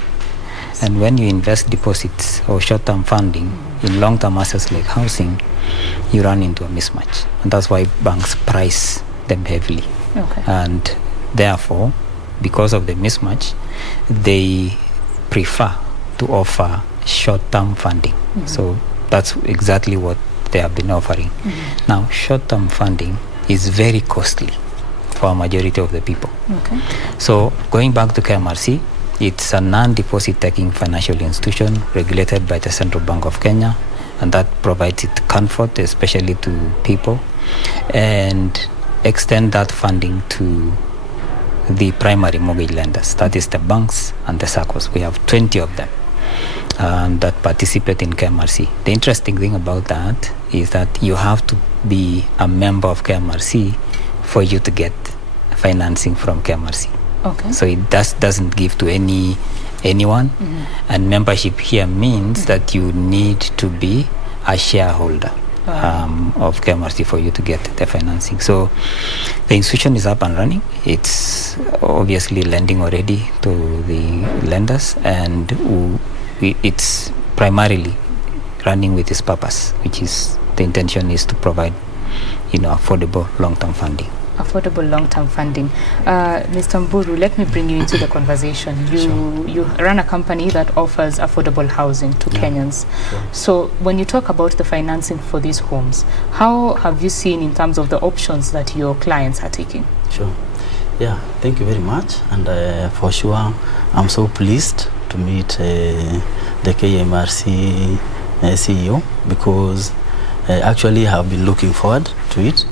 And when you invest deposits or short-term funding in long-term assets like housing, you run into a mismatch. And that's why banks price them heavily. Okay. And therefore, because of the mismatch, they prefer to offer short-term funding. So that's exactly what they have been offering. Now, short-term funding is very costly for a majority of the people. Okay. So going back to KMRC, it's a non-deposit taking financial institution regulated by the Central Bank of Kenya, and that provides it comfort, especially to people, and extend that funding to the primary mortgage lenders, that is the banks and the SACCOs. We have 20 of them that participate in KMRC. The interesting thing about that is that you have to be a member of KMRC for you to get financing from KMRC. Okay. So it doesn't give to anyone. And membership here means that you need to be a shareholder of KMRC for you to get the financing. So the institution is up and running. It's obviously lending already to the lenders, and it's primarily running with its purpose, which is the intention is to provide, affordable long-term funding. Affordable long-term funding. Mr. Mburu, let me bring you into the conversation. You run a company that offers affordable housing to Kenyans. Sure. So when you talk about the financing for these homes, how have you seen in terms of the options that your clients are taking? Sure. Yeah, thank you very much. And for sure, I'm so pleased to meet the KMRC CEO, because actually I have been looking forward to it,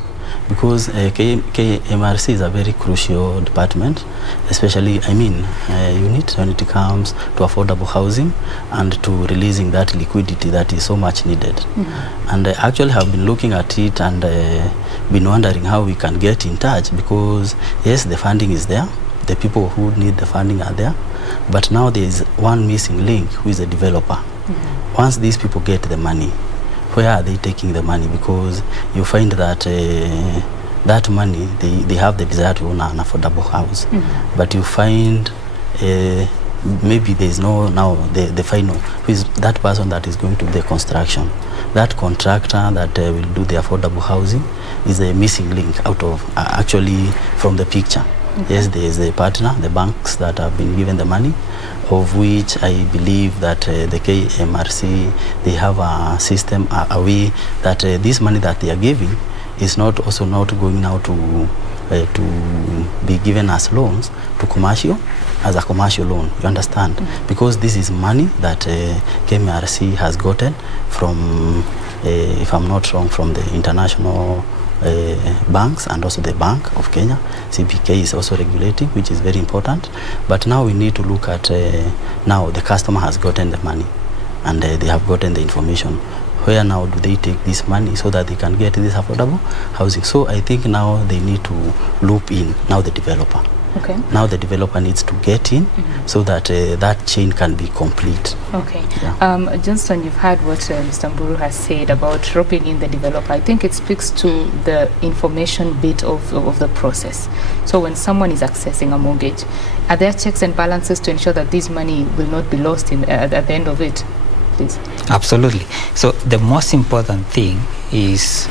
because KMRC is a very crucial department, especially unit when it comes to affordable housing and to releasing that liquidity that is so much needed. And actually have been looking at it and been wondering how we can get in touch, because yes, the funding is there, the people who need the funding are there, but now there is one missing link, who is a developer. Once these people get the money, where are they taking the money? Because you find that that money, they have the desire to own an affordable house, but you find maybe there is no now the final, who is that person that is going to do the construction. That contractor that will do the affordable housing is a missing link out of actually from the picture. Okay. Yes, there is a partner, the banks that have been given the money, of which I believe that the KMRC, they have a system, a way that this money that they are giving is not also not going now to be given as loans to commercial, as a commercial loan, you understand? Mm-hmm. Because this is money that KMRC has gotten from, if I'm not wrong, from the international banks and also the Bank of Kenya. CBK is also regulating, which is very important. But now we need to look at, now the customer has gotten the money and they have gotten the information. Where now do they take this money so that they can get this affordable housing? So I think now they need to loop in now the developer. Okay. Now the developer needs to get in so that that chain can be complete. Okay. Yeah. Johnston, you've heard what Mr. Mburu has said about roping in the developer. I think it speaks to the information bit of the process. So when someone is accessing a mortgage, are there checks and balances to ensure that this money will not be lost at the end of it? Please. Absolutely. So the most important thing is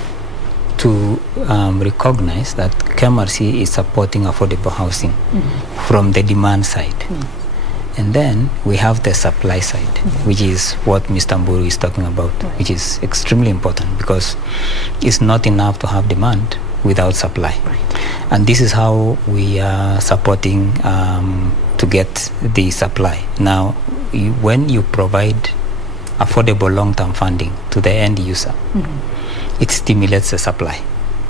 to recognize that KMRC is supporting affordable housing from the demand side. And then we have the supply side, which is what Mr. Mburu is talking about, which is extremely important because it's not enough to have demand without supply. And this is how we are supporting to get the supply. Now, when you provide affordable long-term funding to the end user, it stimulates the supply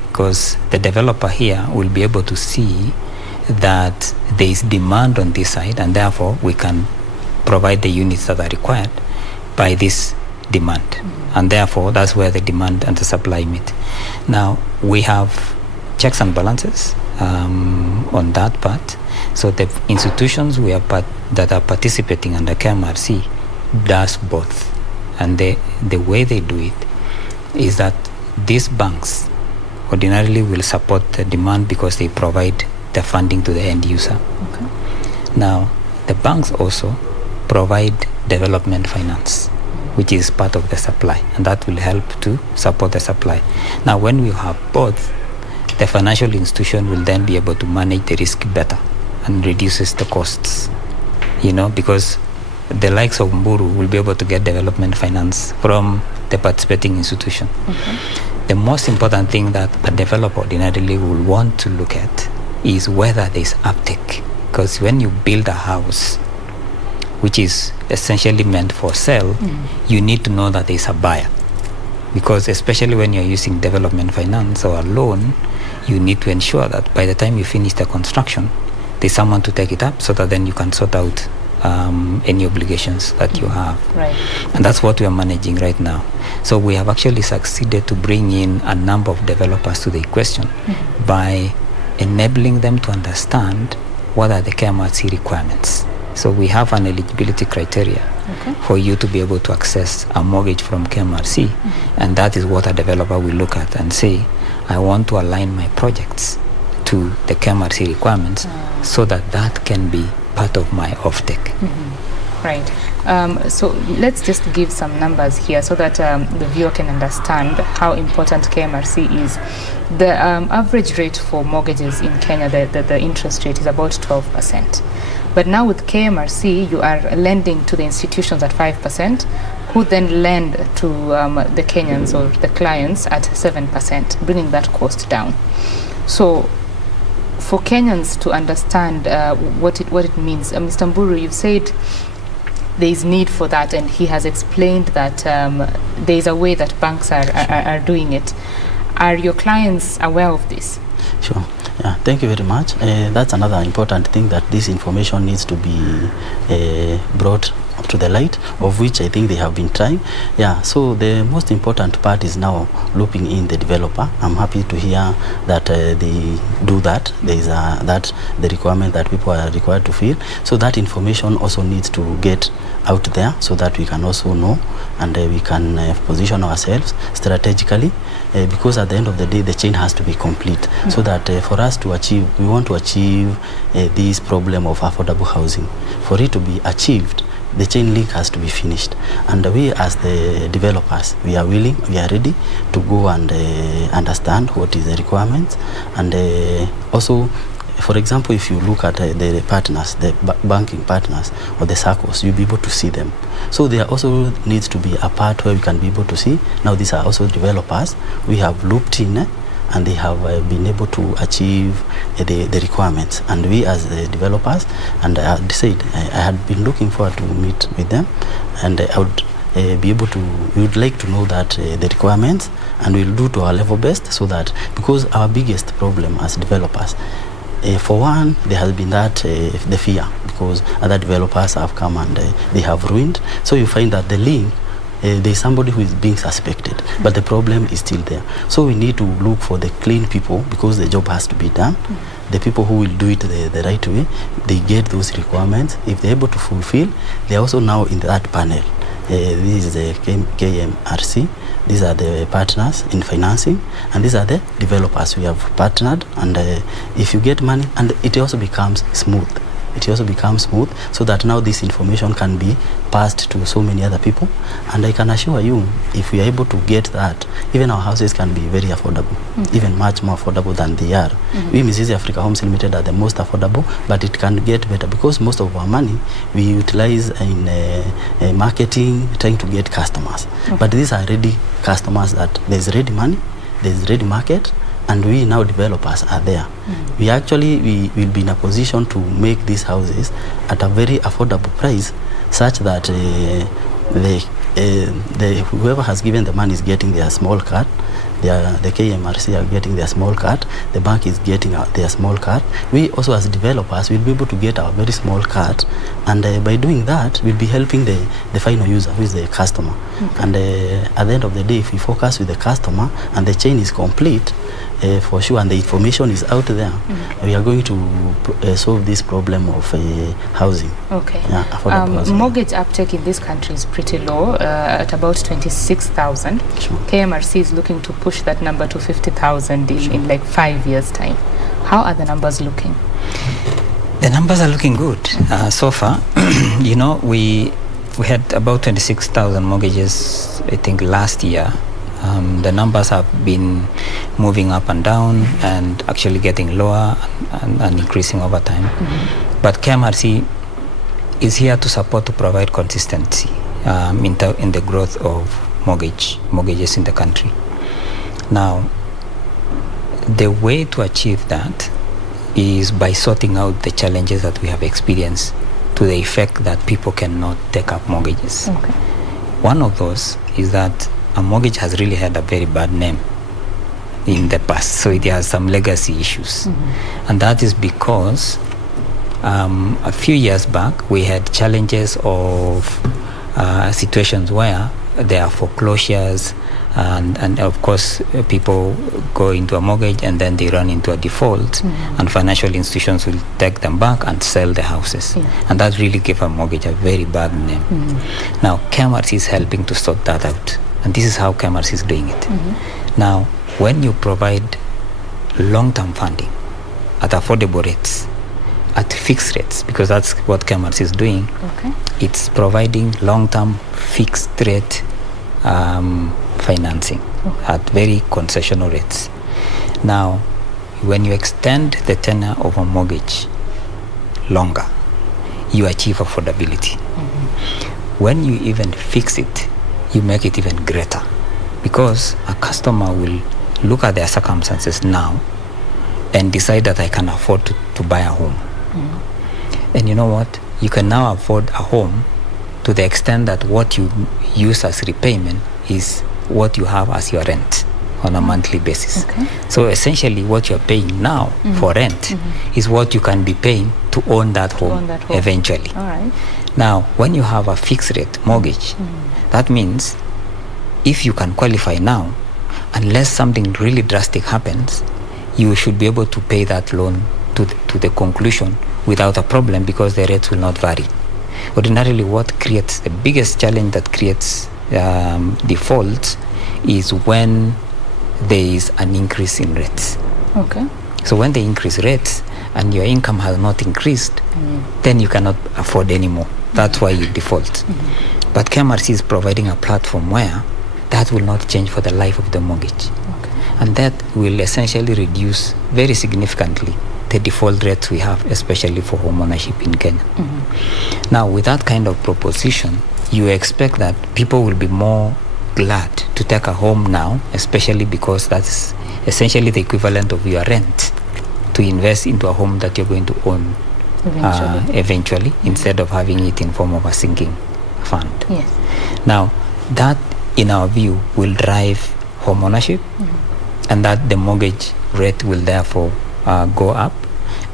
because the developer here will be able to see that there is demand on this side and therefore we can provide the units that are required by this demand. And therefore that's where the demand and the supply meet. Now we have checks and balances on that part. So the institutions that are participating under KMRC does both. And the way they do it is that these banks ordinarily will support the demand because they provide the funding to the end user. Okay. Now, the banks also provide development finance, which is part of the supply, and that will help to support the supply. Now, when we have both, the financial institution will then be able to manage the risk better and reduces the costs, because the likes of Mburu will be able to get development finance from the participating institution. Okay. The most important thing that a developer ordinarily will want to look at is whether there is uptake. Because when you build a house, which is essentially meant for sale, you need to know that there is a buyer. Because especially when you're using development finance or a loan, you need to ensure that by the time you finish the construction, there's someone to take it up so that then you can sort out any obligations that you have. Right. And that's what we are managing right now. So we have actually succeeded to bring in a number of developers to the equation by enabling them to understand what are the KMRC requirements. So we have an eligibility criteria for you to be able to access a mortgage from KMRC, and that is what a developer will look at and say, I want to align my projects to the KMRC requirements so that can be part of my offtake. Right. So let's just give some numbers here so that the viewer can understand how important KMRC is. The average rate for mortgages in Kenya, the interest rate is about 12%. But now with KMRC, you are lending to the institutions at 5%, who then lend to the Kenyans or the clients at 7%, bringing that cost down. So for Kenyans to understand what it means, Mr. Mburu, you've said there is need for that, and he has explained that there is a way that banks are doing it. Are your clients aware of this? Sure. Yeah, thank you very much. That's another important thing, that this information needs to be brought to the light, of which I think they have been trying. Yeah, so the most important part is now looping in the developer. I'm happy to hear that they do that. There is that the requirement that people are required to fill. So that information also needs to get out there so that we can also know and we can position ourselves strategically because at the end of the day the chain has to be complete, so that for us to achieve, we want to achieve this problem of affordable housing. For it to be achieved, the chain link has to be finished, and we as the developers, we are willing, we are ready to go and understand what is the requirements, and also, for example, if you look at the partners, the banking partners or the circles, you'll be able to see them. So there also needs to be a part where we can be able to see, now these are also developers we have looped in, and they have been able to achieve the requirements. And we as the developers, and I had said I had been looking forward to meet with them, and I would be able to, we would like to know that the requirements, and we'll do to our level best, so that, because our biggest problem as developers, for one, there has been that the fear, because other developers have come and they have ruined. So you find that the link, there's somebody who is being suspected, but the problem is still there. So we need to look for the clean people, because the job has to be done. The people who will do it the right way, they get those requirements. If they're able to fulfill, they're also now in that panel. This is the KMRC. These are the partners in financing, and these are the developers we have partnered. And if you get money, and it also becomes smooth. It also becomes smooth, so that now this information can be passed to so many other people. And I can assure you, if we are able to get that, even our houses can be very affordable, even much more affordable than they are. We Mrs. Africa Homes Limited are the most affordable, but it can get better, because most of our money we utilize in marketing, trying to get customers. But these are ready customers, that there's ready money, there's ready market, and we now developers are there. We actually, we will be in a position to make these houses at a very affordable price, such that whoever has given the money is getting their small card, the KMRC are getting their small card, the bank is getting their small card. We also as developers will be able to get our very small card, and by doing that we'll be helping the final user, who is the customer. And at the end of the day, if we focus with the customer and the chain is complete, for sure, and the information is out there, we are going to solve this problem of housing. Okay. Yeah, affordable housing. Mortgage uptake in this country is pretty low, at about 26,000. Sure. KMRC is looking to push that number to 50,000 in like 5 years' time. How are the numbers looking? The numbers are looking good so far. You know, we had about 26,000 mortgages, I think, last year. The numbers have been moving up and down, and actually getting lower and increasing over time. But KMRC is here to support, to provide consistency in the growth of mortgages in the country. Now, the way to achieve that is by sorting out the challenges that we have experienced, to the effect that people cannot take up mortgages. Okay. One of those is that a mortgage has really had a very bad name in the past, so it has some legacy issues. And that is because a few years back we had challenges of situations where there are foreclosures, and of course people go into a mortgage and then they run into a default, and financial institutions will take them back and sell the houses, and that really gave a mortgage a very bad name. Now KMRC is helping to sort that out, and this is how KMRC is doing it. Now, when you provide long-term funding at affordable rates, at fixed rates, because that's what KMRC is doing, it's providing long-term fixed rate financing at very concessional rates. Now, when you extend the tenure of a mortgage longer, you achieve affordability. When you even fix it, you make it even greater, because a customer will look at their circumstances now and decide that I can afford to buy a home. And you know what? You can now afford a home to the extent that what you use as repayment is what you have as your rent on a monthly basis. So essentially what you're paying now for rent is what you can be paying to own that home, eventually. Now, when you have a fixed rate mortgage, that means if you can qualify now, unless something really drastic happens, you should be able to pay that loan to the conclusion without a problem, because the rates will not vary. Ordinarily, what creates the biggest challenge that creates defaults is when there is an increase in rates. Okay. So when they increase rates and your income has not increased, then you cannot afford anymore. That's why you default. But KMRC is providing a platform where that will not change for the life of the mortgage. And that will essentially reduce very significantly the default rates we have, especially for home ownership in Kenya. Now, with that kind of proposition, you expect that people will be more glad to take a home now, especially because that's essentially the equivalent of your rent, to invest into a home that you're going to own eventually instead of having it in form of a sinking fund. Yes. Now, that, in our view, will drive home ownership, and that the mortgage rate will therefore go up,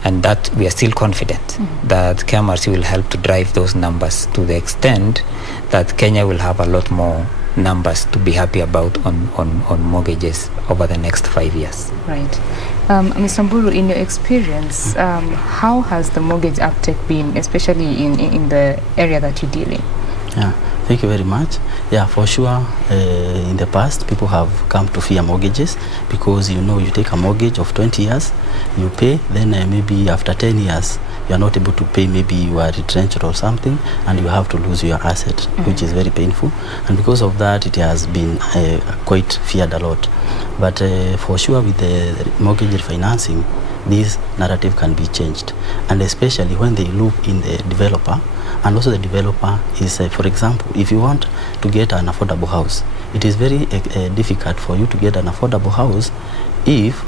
and that we are still confident that KMRC will help to drive those numbers to the extent that Kenya will have a lot more numbers to be happy about on mortgages over the next 5 years. Right. Mr. Mburu, in your experience, how has the mortgage uptake been, especially in the area that you deal in? Yeah, thank you very much. Yeah, for sure, in the past, people have come to fear mortgages because, you know, you take a mortgage of 20 years, you pay, then maybe after 10 years, you are not able to pay, maybe you are retrenched or something, and you have to lose your asset, which is very painful. And because of that, it has been quite feared a lot. But for sure, with the mortgage refinancing, this narrative can be changed. And especially when they look in the developer, and also the developer is, for example, if you want to get an affordable house, it is very difficult for you to get an affordable house if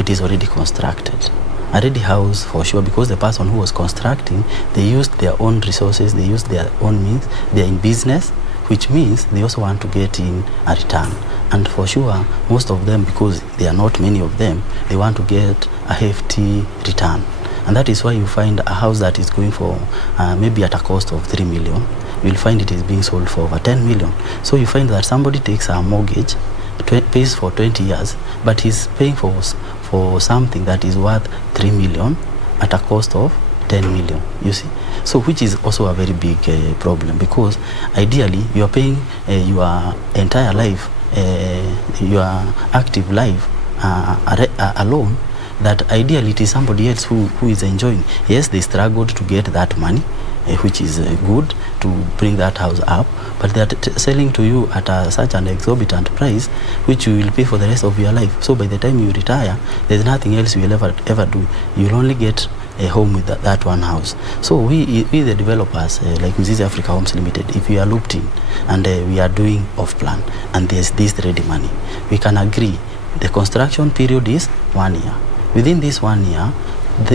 it is already constructed. A ready house, for sure, because the person who was constructing, they used their own resources, they used their own means, they are in business, which means they also want to get in a return. And for sure, most of them, because there are not many of them, they want to get a hefty return. And that is why you find a house that is going for maybe at a cost of 3 million, you'll find it is being sold for over 10 million. So you find that somebody takes a mortgage, pays for 20 years, but he's paying for something that is worth 3 million at a cost of 10 million, you see. So which is also a very big problem, because ideally you are paying your entire life, your active life alone, that ideally it is somebody else who is enjoying. Yes, they struggled to get that money, which is good to bring that house up, but they are selling to you at such an exorbitant price, which you will pay for the rest of your life. So by the time you retire, there's nothing else you will ever do. You'll only get a home with that one house. So we the developers, like Mzizi Africa Homes Limited, if we are looped in and we are doing off plan and there's this ready money, we can agree the construction period is 1 year. Within this 1 year,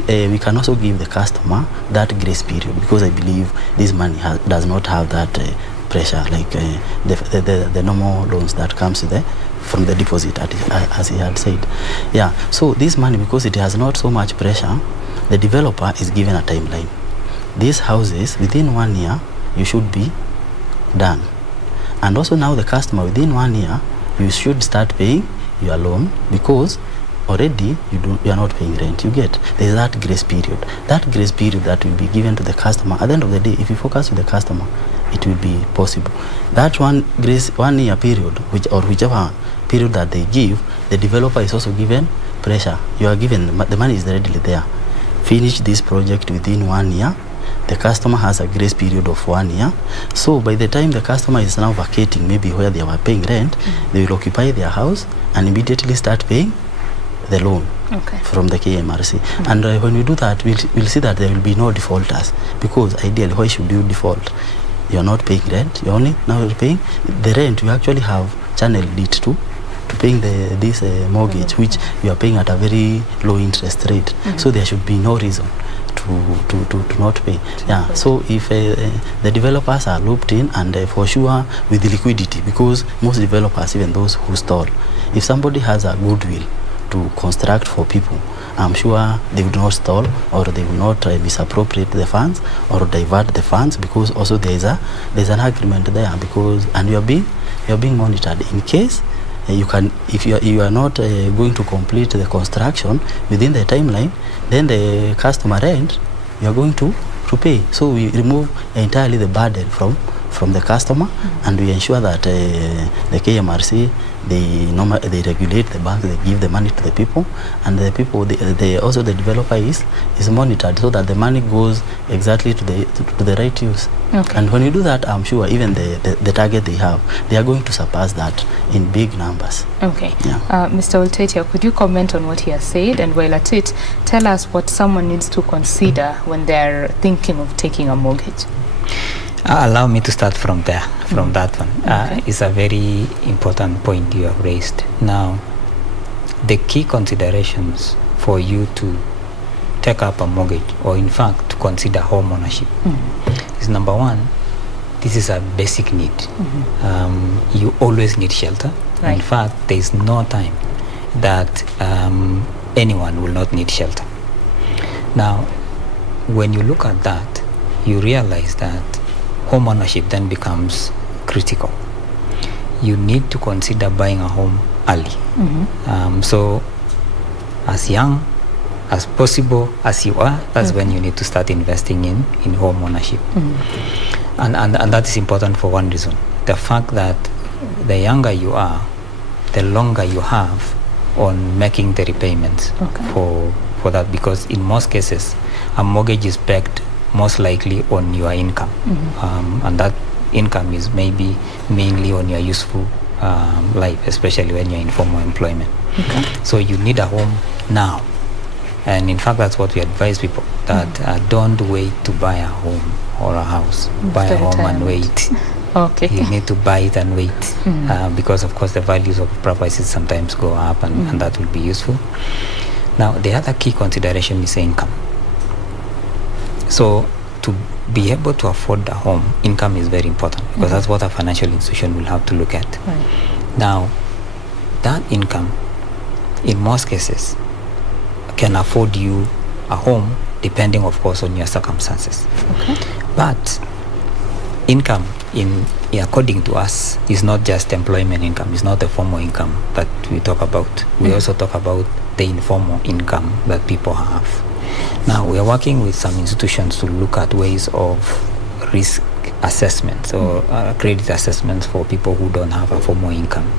we can also give the customer that grace period, because I believe this money does not have that pressure like the normal loans that comes from the deposit, as he had said. Yeah, so this money, because it has not so much pressure, the developer is given a timeline. These houses, within 1 year, you should be done. And also now the customer, within 1 year, you should start paying your loan, because already you are not paying rent. You get, there's that grace period. That grace period that will be given to the customer. At the end of the day, if you focus with the customer, it will be possible. That 1 year period, whichever period that they give, the developer is also given pressure. You are given, the money is readily there. Finish this project within 1 year. The customer has a grace period of 1 year. So by the time the customer is now vacating, maybe where they were paying rent, they will occupy their house and immediately start paying the loan from the KMRC. And when we do that, we'll see that there will be no defaulters, because ideally, why should you default? You're not paying rent, now you're paying the rent. You actually have channeled it to paying this mortgage, which you are paying at a very low interest rate. So there should be no reason to not pay. Yeah. So if the developers are looped in, and for sure with the liquidity, because most developers, even those who stall, if somebody has a goodwill to construct for people, I'm sure they would not stall, or they will not misappropriate the funds or divert the funds, because also there's an agreement there, because you are being monitored in case you can, if you are not going to complete the construction within the timeline, then the customer rent you are going to pay. So we remove entirely the burden from the customer, and we ensure that the KMRC they regulate the bank, they give the money to the people, and the people, also the developer is monitored so that the money goes exactly to the right use. Okay. And when you do that, I'm sure even the target they are going to surpass that in big numbers. Okay. Yeah. Mr. Oltetia, could you comment on what he has said, and while at it, tell us what someone needs to consider when they're thinking of taking a mortgage? Allow me to start from there, from that one. Okay. It's a very important point you have raised. Now, the key considerations for you to take up a mortgage, or in fact to consider home ownership, is number one, this is a basic need. You always need shelter. Right. In fact, there is no time that anyone will not need shelter. Now, when you look at that, you realize that home ownership then becomes critical. You need to consider buying a home early. So as young as possible as you are, that's when you need to start investing in home ownership. And that is important for one reason. The fact that the younger you are, the longer you have on making the repayments for that, because in most cases a mortgage is pegged most likely on your income, and that income is maybe mainly on your useful life, especially when you're in formal employment. So you need a home now, and in fact that's what we advise people, that don't wait to buy a home or a house. Buy a home and wait. Okay. You need to buy it and wait, because of course the values of properties sometimes go up, and that will be useful. Now the other key consideration is income. So to be able to afford a home, income is very important, because that's what a financial institution will have to look at. Now, that income, in most cases, can afford you a home, depending, of course, on your circumstances. But income, according to us, is not just employment income. It's not the formal income that we talk about. We also talk about the informal income that people have. Now, we are working with some institutions to look at ways of risk assessments or credit assessments for people who don't have a formal income,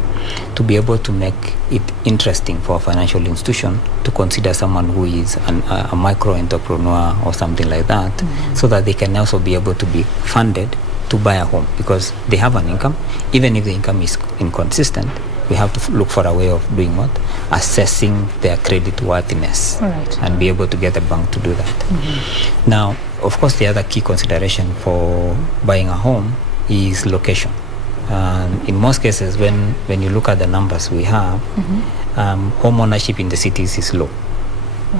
to be able to make it interesting for a financial institution to consider someone who is a micro entrepreneur or something like that, so that they can also be able to be funded to buy a home, because they have an income. Even if the income is inconsistent, we have to look for a way of doing what? Assessing their credit worthiness, and be able to get the bank to do that. Now, of course, the other key consideration for buying a home is location. In most cases, when you look at the numbers we have, home ownership in the cities is low.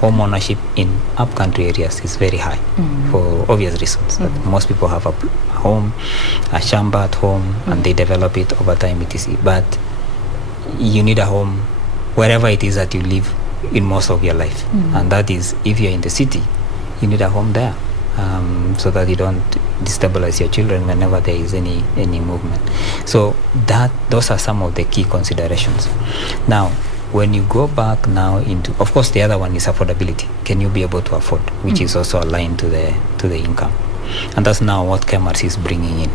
Home ownership in upcountry areas is very high, for obvious reasons. That most people have a home, a shamba at home, and they develop it over time, etc. But you need a home wherever it is that you live in most of your life, and that is, if you're in the city, you need a home there, so that you don't destabilize your children whenever there is any movement. So those are some of the key considerations. Now, when you go back now into, of course, the other one is affordability. Can you be able to afford, which is also aligned to the income, and that's now what KMRC is bringing in,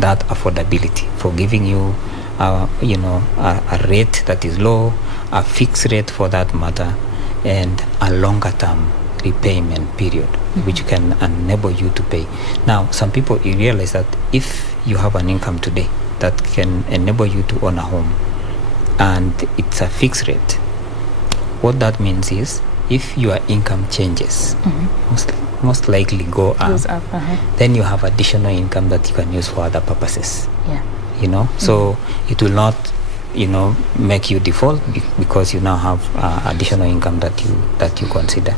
that affordability for giving you a rate that is low, a fixed rate for that matter, and a longer term repayment period, which can enable you to pay. Now, some people, you realize that if you have an income today that can enable you to own a home, and it's a fixed rate, what that means is, if your income changes, most likely go up, then you have additional income that you can use for other purposes. So it will not make you default, because you now have additional income that you consider.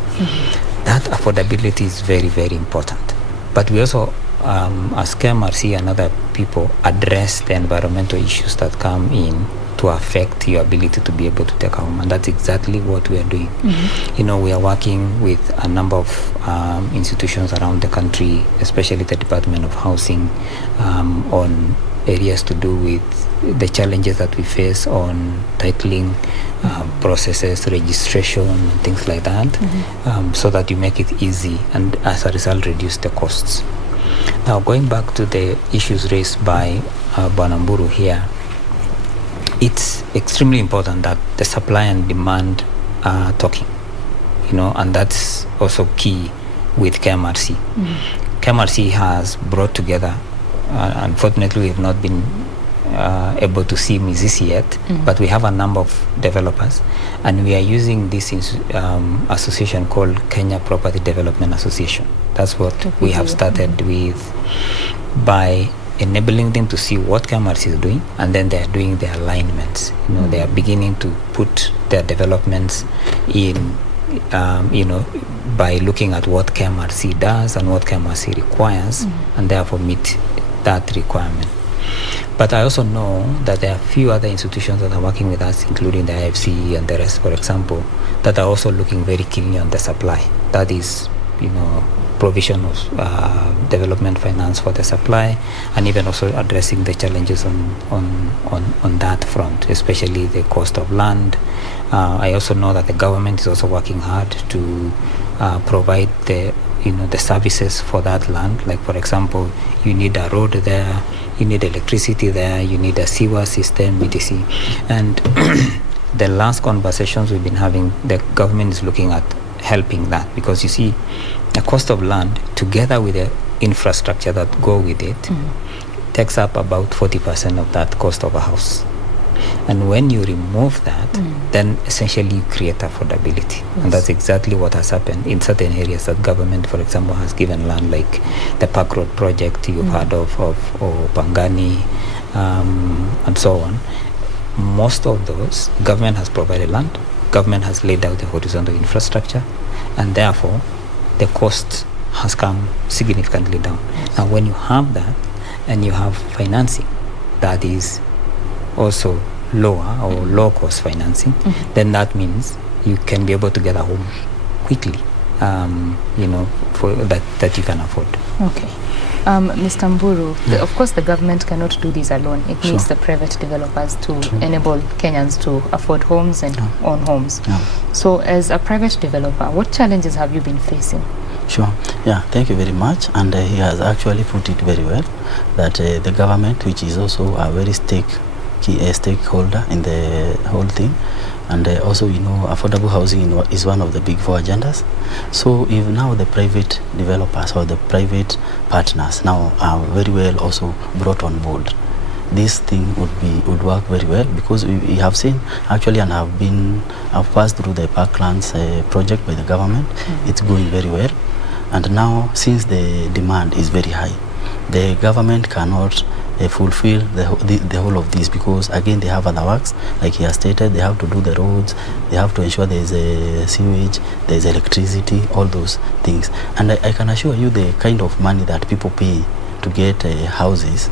That affordability is very, very important. But we also, as KMRC and other people, address the environmental issues that come in to affect your ability to be able to take a home, and that's exactly what we are doing. We are working with a number of institutions around the country, especially the Department of Housing, on areas to do with the challenges that we face on titling processes, registration, things like that, so that you make it easy, and as a result reduce the costs. Now, going back to the issues raised by Banamburu here, it's extremely important that the supply and demand are talking, and that's also key with KMRC. KMRC has brought together, unfortunately we have not been able to see Mizizi yet, but we have a number of developers, and we are using this association called Kenya Property Development Association. That's what we have started with, by enabling them to see what KMRC is doing, and then they are doing their alignments. They are beginning to put their developments in, by looking at what KMRC does and what KMRC requires, and therefore meet that requirement. But I also know that there are a few other institutions that are working with us, including the IFC and the rest, for example, that are also looking very keenly on the supply. That is, provision of development finance for the supply, and even also addressing the challenges on that front, especially the cost of land. I also know that the government is also working hard to provide the services for that land. Like, for example, you need a road there, you need electricity there, you need a sewer system, etc. And the last conversations we've been having, the government is looking at helping that, because you see, the cost of land together with the infrastructure that go with it takes up about 40% of that cost of a house. And when you remove that, then essentially you create affordability. And that's exactly what has happened in certain areas that government, for example, has given land, like the Park Road project you've heard of or Pangani, and so on. Most of those, government has provided land, government has laid out the horizontal infrastructure, and therefore the cost has come significantly down. Now, when you have that and you have financing that is also lower or low cost financing, then that means you can be able to get a home quickly, for that you can afford. Okay. Mr. Mburu, of course the government cannot do this alone. It needs the private developers to enable Kenyans to afford homes and own homes. So as a private developer, what challenges have you been facing? Sure. Yeah, thank you very much. And he has actually put it very well, that the government, which is also a very stakeholder in the whole thing, and also affordable housing is one of the big four agendas. So if now the private developers or the private partners now are very well also brought on board, this thing would work very well, because we have seen actually, and I've passed through the Parklands project by the government. It's going very well, and now since the demand is very high, the government cannot fulfill the whole of this, because again they have other works, like he has stated. They have to do the roads, they have to ensure there is a sewage, there is electricity, all those things. And I can assure you, the kind of money that people pay to get houses,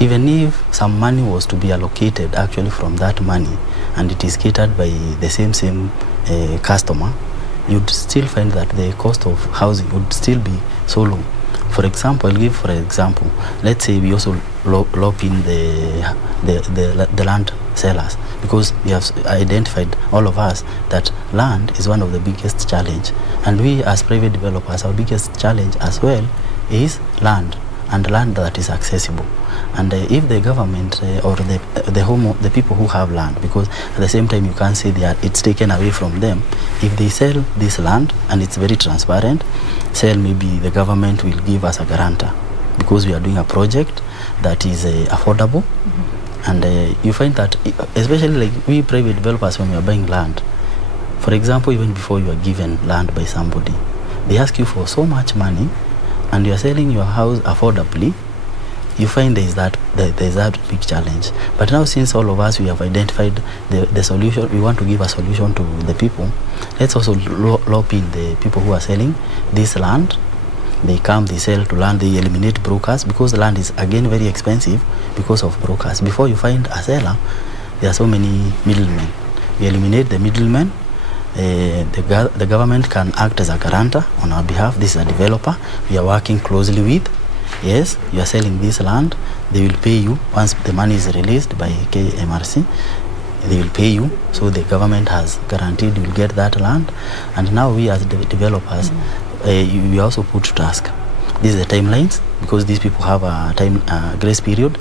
even if some money was to be allocated actually from that money, and it is catered by the same customer, you'd still find that the cost of housing would still be so low. For example, I'll give for example, let's say we also lock in the land sellers, because we have identified, all of us, that land is one of the biggest challenge, and we as private developers, our biggest challenge as well is land, and land that is accessible. And if the government or the people who have land, because at the same time you can't say it's taken away from them, if they sell this land and it's very transparent, maybe the government will give us a guarantor, because we are doing a project that is affordable. And you find that, especially like we private developers, when we are buying land, for example, even before you are given land by somebody, they ask you for so much money, and you are selling your house affordably, you find there is that big challenge. But now, since all of us, we have identified the solution, we want to give a solution to the people. Let's also lock in the people who are selling this land. They come, they sell to land, they eliminate brokers, because the land is again very expensive because of brokers. Before you find a seller, there are so many middlemen. We eliminate the middlemen. The government can act as a guarantor on our behalf. This is a developer we are working closely with. Yes, you are selling this land, they will pay you once the money is released by KMRC. They will pay you, so the government has guaranteed you will get that land. And now we as developers, we also put to task. These are the timelines, because these people have a time grace period.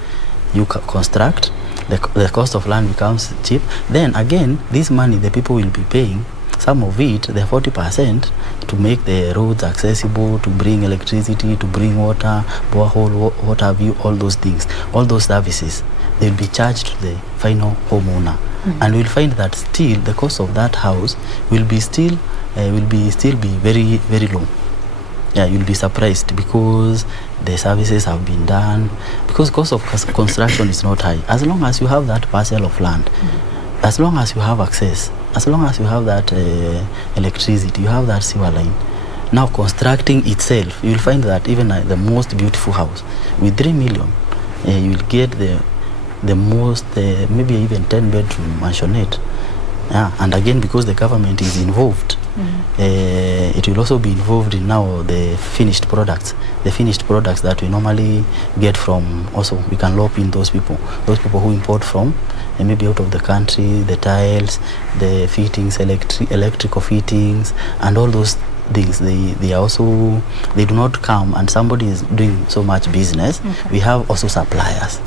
You construct, the cost of land becomes cheap. Then again, this money the people will be paying, some of it, the 40%, to make the roads accessible, to bring electricity, to bring water, borehole, what have you, all those things, all those services, they'll be charged to the final homeowner. And we'll find that still the cost of that house will be still be very, very low. Yeah, you'll be surprised because the services have been done, because cost of construction is not high. As long as you have that parcel of land, as long as you have access, as long as you have that electricity, you have that sewer line. Now constructing itself, you will find that even the most beautiful house with 3 million, you will get the most, maybe even 10-bedroom mansionette. Yeah, and again, because the government is involved, it will also be involved in now the finished products that we normally get from, also we can loop in those people who import from maybe out of the country, the tiles, the fittings, electrical fittings, and all those things. They are also, they do not come and somebody is doing so much business. We have also suppliers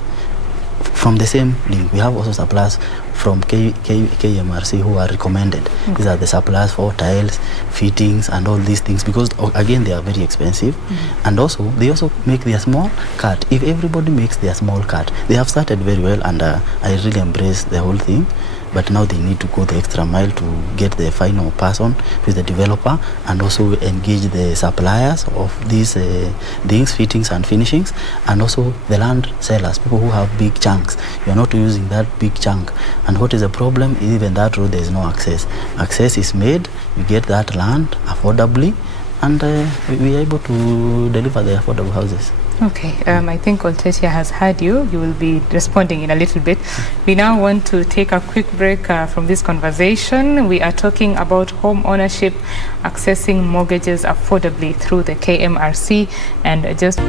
from the same link. We have also suppliers from KMRC who are recommended. These are the suppliers for tiles, fittings, and all these things, because again they are very expensive. And also they also make their small cut. If everybody makes their small cut, they have started very well, and I really embrace the whole thing. But now they need to go the extra mile to get the final person, who is the developer, and also engage the suppliers of these things, fittings and finishings, and also the land sellers, people who have big chunks. You are not using that big chunk. And what is the problem? Even that road, there is no access. Access is made, you get that land affordably, and we are able to deliver the affordable houses. Okay, I think Oltetia has heard you. You will be responding in a little bit. We now want to take a quick break from this conversation. We are talking about home ownership, accessing mortgages affordably through the KMRC, and just...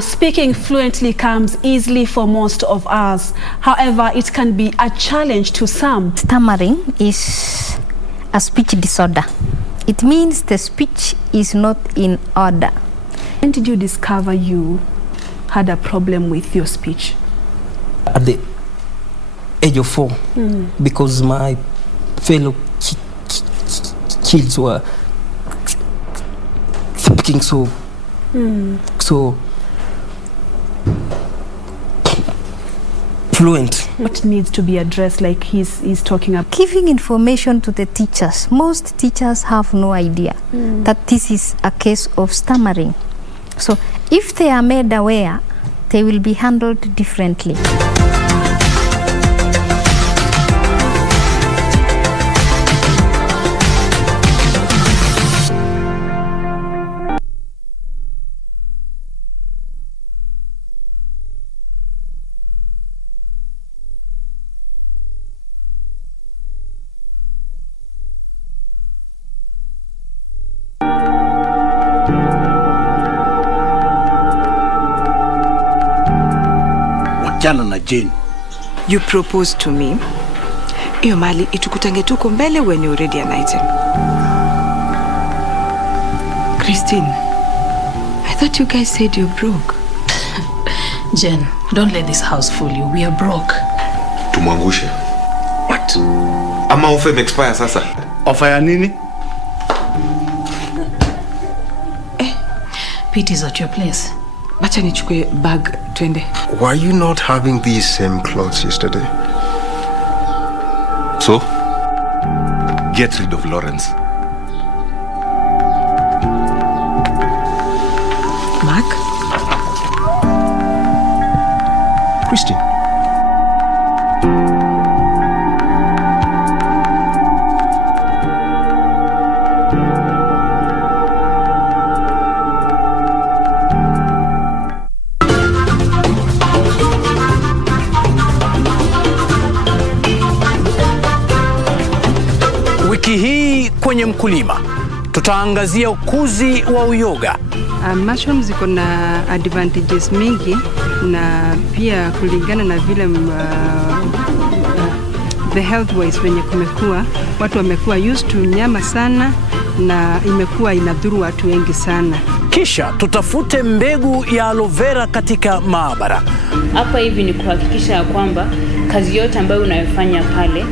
Speaking fluently comes easily for most of us. However, it can be a challenge to some. Stammering is a speech disorder. It means the speech is not in order. When did you discover you had a problem with your speech? At the age of 4, because my fellow kids were speaking so fluent. What needs to be addressed, like he's talking about? Giving information to the teachers. Most teachers have no idea that this is a case of stammering. So if they are made aware, they will be handled differently. Jana na Jane. You proposed to me. Iyo mali itukutange tuko mbele when you're already an item. Christine, I thought you guys said you're broke. Jen, don't let this house fool you. We are broke. Tumwangushe. What? Ama offer expire sasa. Offer ya nini? Pete is at your place. Bacha nichukue bag twende. Were you not having these same clothes yesterday? So, get rid of Lawrence. Mark? Christian. kwenye mkulima. Tutaangazia ukuzi wa uyoga. Mushrooms ziko na advantages mingi na pia kulingana na vile the health wise venye kumekuwa, watu wamekuwa used to nyama sana na imekuwa inadhuru watu wengi sana. Kisha tutafute mbegu ya aloe vera katika maabara. Hapa hivi ni kuhakikisha ya kwamba kazi yote ambayo unayofanya pale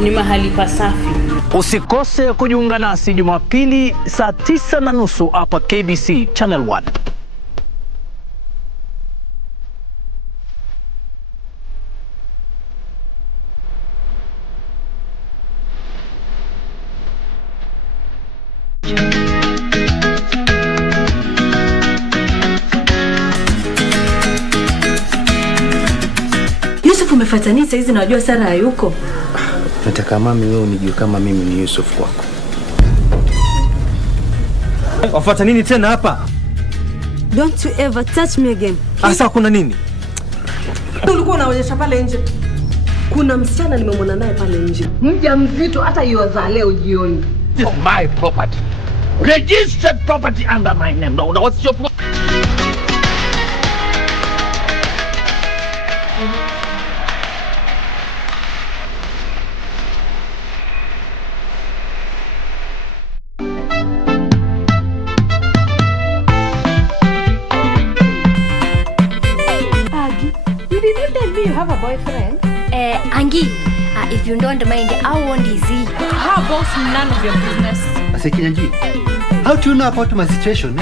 ni mahali pasafi. Usikose kujiunga nasi Jumapili saa 9:30 hapa KBC Channel 1. Yusuf, umefuata nini saizi na unajua Sara hayuko? Nataka mami wewe unijue kama mimi ni Yusuf kwako. Wafuata nini tena hapa? Don't you ever touch me again. Asa kuna nini? Ulikuwa unaonyesha pale nje. Kuna msichana nimemwona naye pale nje. Mjamzito hata yuaza leo jioni. This is my property. Registered property under my name. No, what's your problem? You didn't tell me you have a boyfriend. Angie, if you don't mind, how old is he? How about none of your business? Asekinyanji, how do you know about my situation?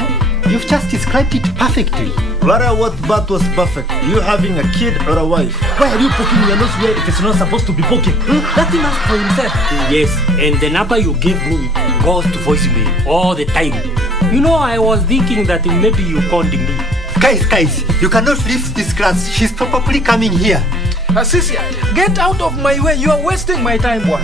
You've just described it perfectly. Lara, what part was perfect? You having a kid or a wife? Why are you poking your nose where it is not supposed to be poking? Let him ask for himself. Yes, and the number you gave me goes to voicemail all the time. You know, I was thinking that maybe you called me. Guys, you cannot leave this class. She's probably coming here. Assisia, get out of my way. You are wasting my time, boy.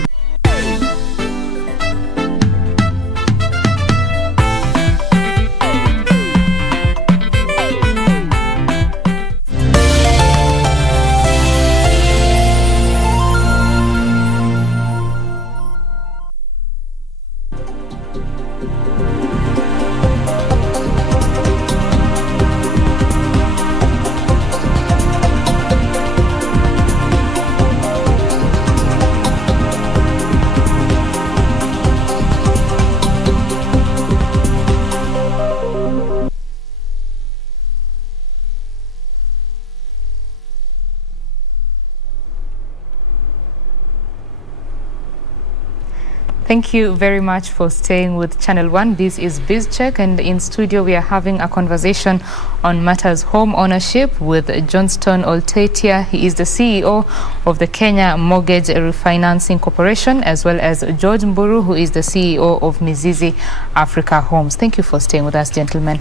Thank you very much for staying with Channel 1. This is BizCheck, and in studio we are having a conversation on matters home ownership with Johnston Oltetia. He is the CEO of the Kenya Mortgage Refinancing Corporation, as well as George Mburu, who is the CEO of Mizizi Africa Homes. Thank you for staying with us, gentlemen.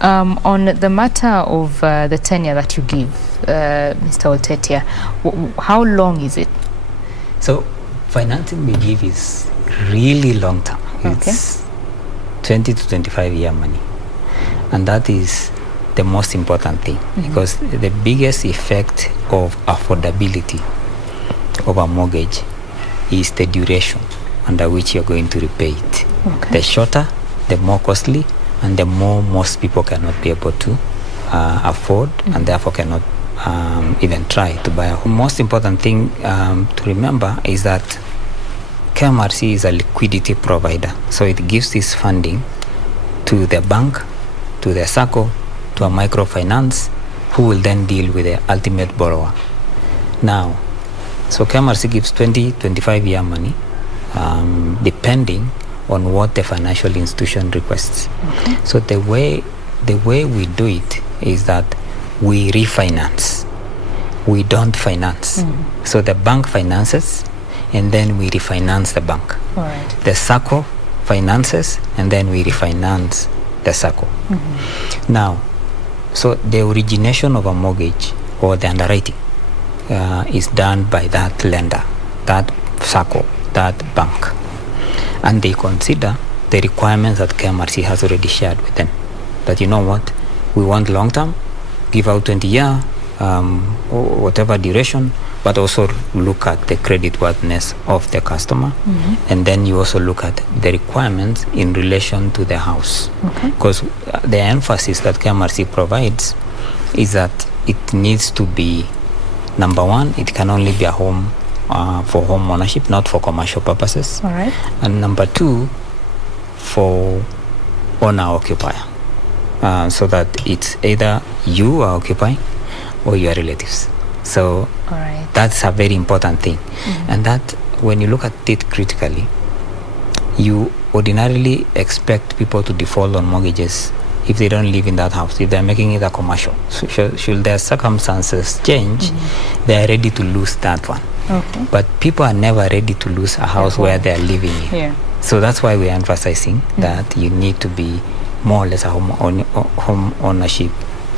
On the matter of the tenure that you give, Mr. Oltetia, how long is it? So, financing we give is really long term. It's 20 to 25 year money, and that is the most important thing, because the biggest effect of affordability of a mortgage is the duration under which you're going to repay it. The shorter, the more costly, and the more most people cannot be able to afford, and therefore cannot even try to buy a home. Most important thing to remember is that KMRC is a liquidity provider, so it gives this funding to the bank, to the SACCO, to a microfinance, who will then deal with the ultimate borrower. Now, so KMRC gives 20-25 year money, depending on what the financial institution requests. So the way we do it is that we refinance. We don't finance. So the bank finances, and then we refinance the bank. The SACCO finances, and then we refinance the SACCO. Now, so the origination of a mortgage or the underwriting is done by that lender, that SACCO, that bank. And they consider the requirements that KMRC has already shared with them. That, you know what, we want long term, give out 20 year, whatever duration, but also look at the credit worthiness of the customer. And then you also look at the requirements in relation to the house. Because the emphasis that KMRC provides is that it needs to be, number one, it can only be a home for home ownership, not for commercial purposes. All right. And number two, for owner-occupier. So that it's either you are occupying or your relatives. So that's a very important thing. And that, when you look at it critically, you ordinarily expect people to default on mortgages if they don't live in that house, if they're making it a commercial. So should their circumstances change, they are ready to lose that one. But people are never ready to lose a house where they are living in. So that's why we're emphasizing that you need to be more or less a home ownership,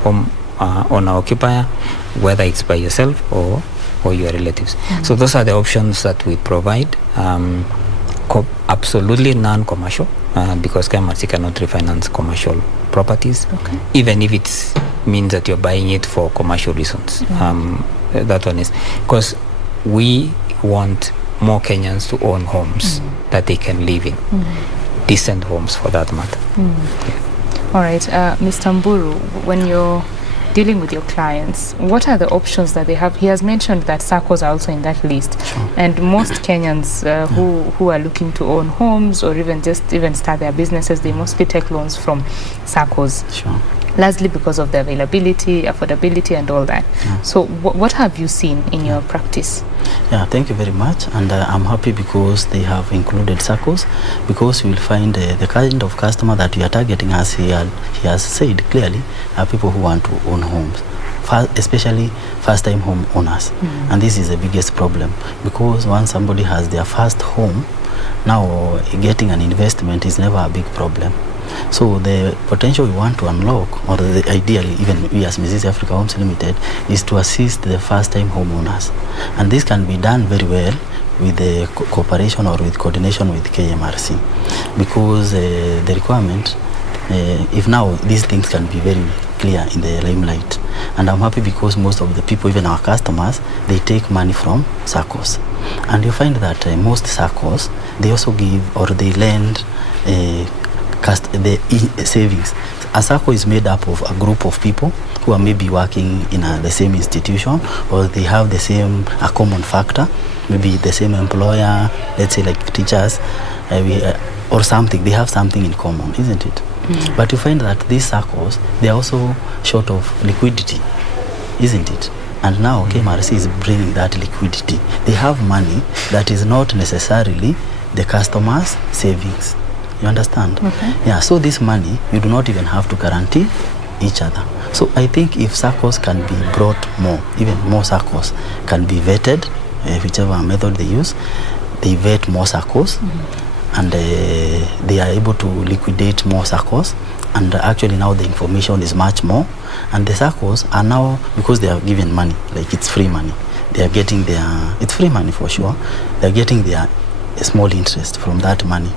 home owner-occupier, whether it's by yourself or your relatives. So those are the options that we provide. Absolutely non-commercial, because KMRC cannot refinance commercial properties, even if it means that you're buying it for commercial reasons. That one is because we want more Kenyans to own homes that they can live in, decent homes for that matter. All right, Mr. Mburu, when you're dealing with your clients, what are the options that they have? He has mentioned that SACCOs are also in that list, and most Kenyans who are looking to own homes or even start their businesses, they mostly take loans from SACCOs. Largely because of the availability, affordability, and all that. So what have you seen in your practice? Thank you very much, and I'm happy because they have included SACCOs, because you will find the kind of customer that you are targeting, as he has said clearly, are people who want to own homes, especially first-time home owners. And this is the biggest problem, because once somebody has their first home, now getting an investment is never a big problem. So the potential we want to unlock, or ideally even we as Mrs. Africa Homes Limited, is to assist the first-time homeowners. And this can be done very well with the cooperation or with coordination with KMRC, because the requirement, if now these things can be very clear in the limelight. And I'm happy because most of the people, even our customers, they take money from SACCOs. And you find that most SACCOs, they also give or they lend the savings. A SACCO is made up of a group of people who are maybe working in the same institution, or they have the same a common factor, maybe the same employer, let's say like teachers, or something. They have something in common, isn't it? But you find that these SACCOs, they are also short of liquidity, isn't it? And now KMRC is bringing that liquidity. They have money that is not necessarily the customer's savings. You understand? So this money, you do not even have to guarantee each other. So I think if SACCOs can be brought more, even more SACCOs can be vetted, whichever method they use, they vet more SACCOs, and they are able to liquidate more SACCOs. And actually now the information is much more, and the SACCOs are now, because they are given money, like it's free money, they are getting it's free money for sure, they are getting their small interest from that money.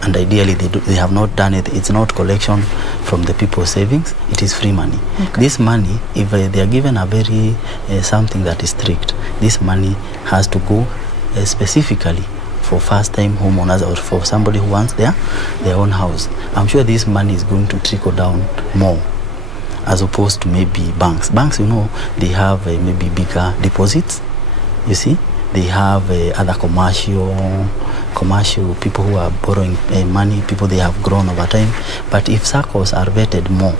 And ideally they have not done it, it's not collection from the people's savings, it is free money. This money, if they are given a very something that is strict, this money has to go specifically for first-time homeowners or for somebody who wants their own house. I'm sure this money is going to trickle down more, as opposed to maybe banks. Banks, you know, they have maybe bigger deposits, you see. They have other commercial people who are borrowing money, people they have grown over time. But if SACCOs are vetted more,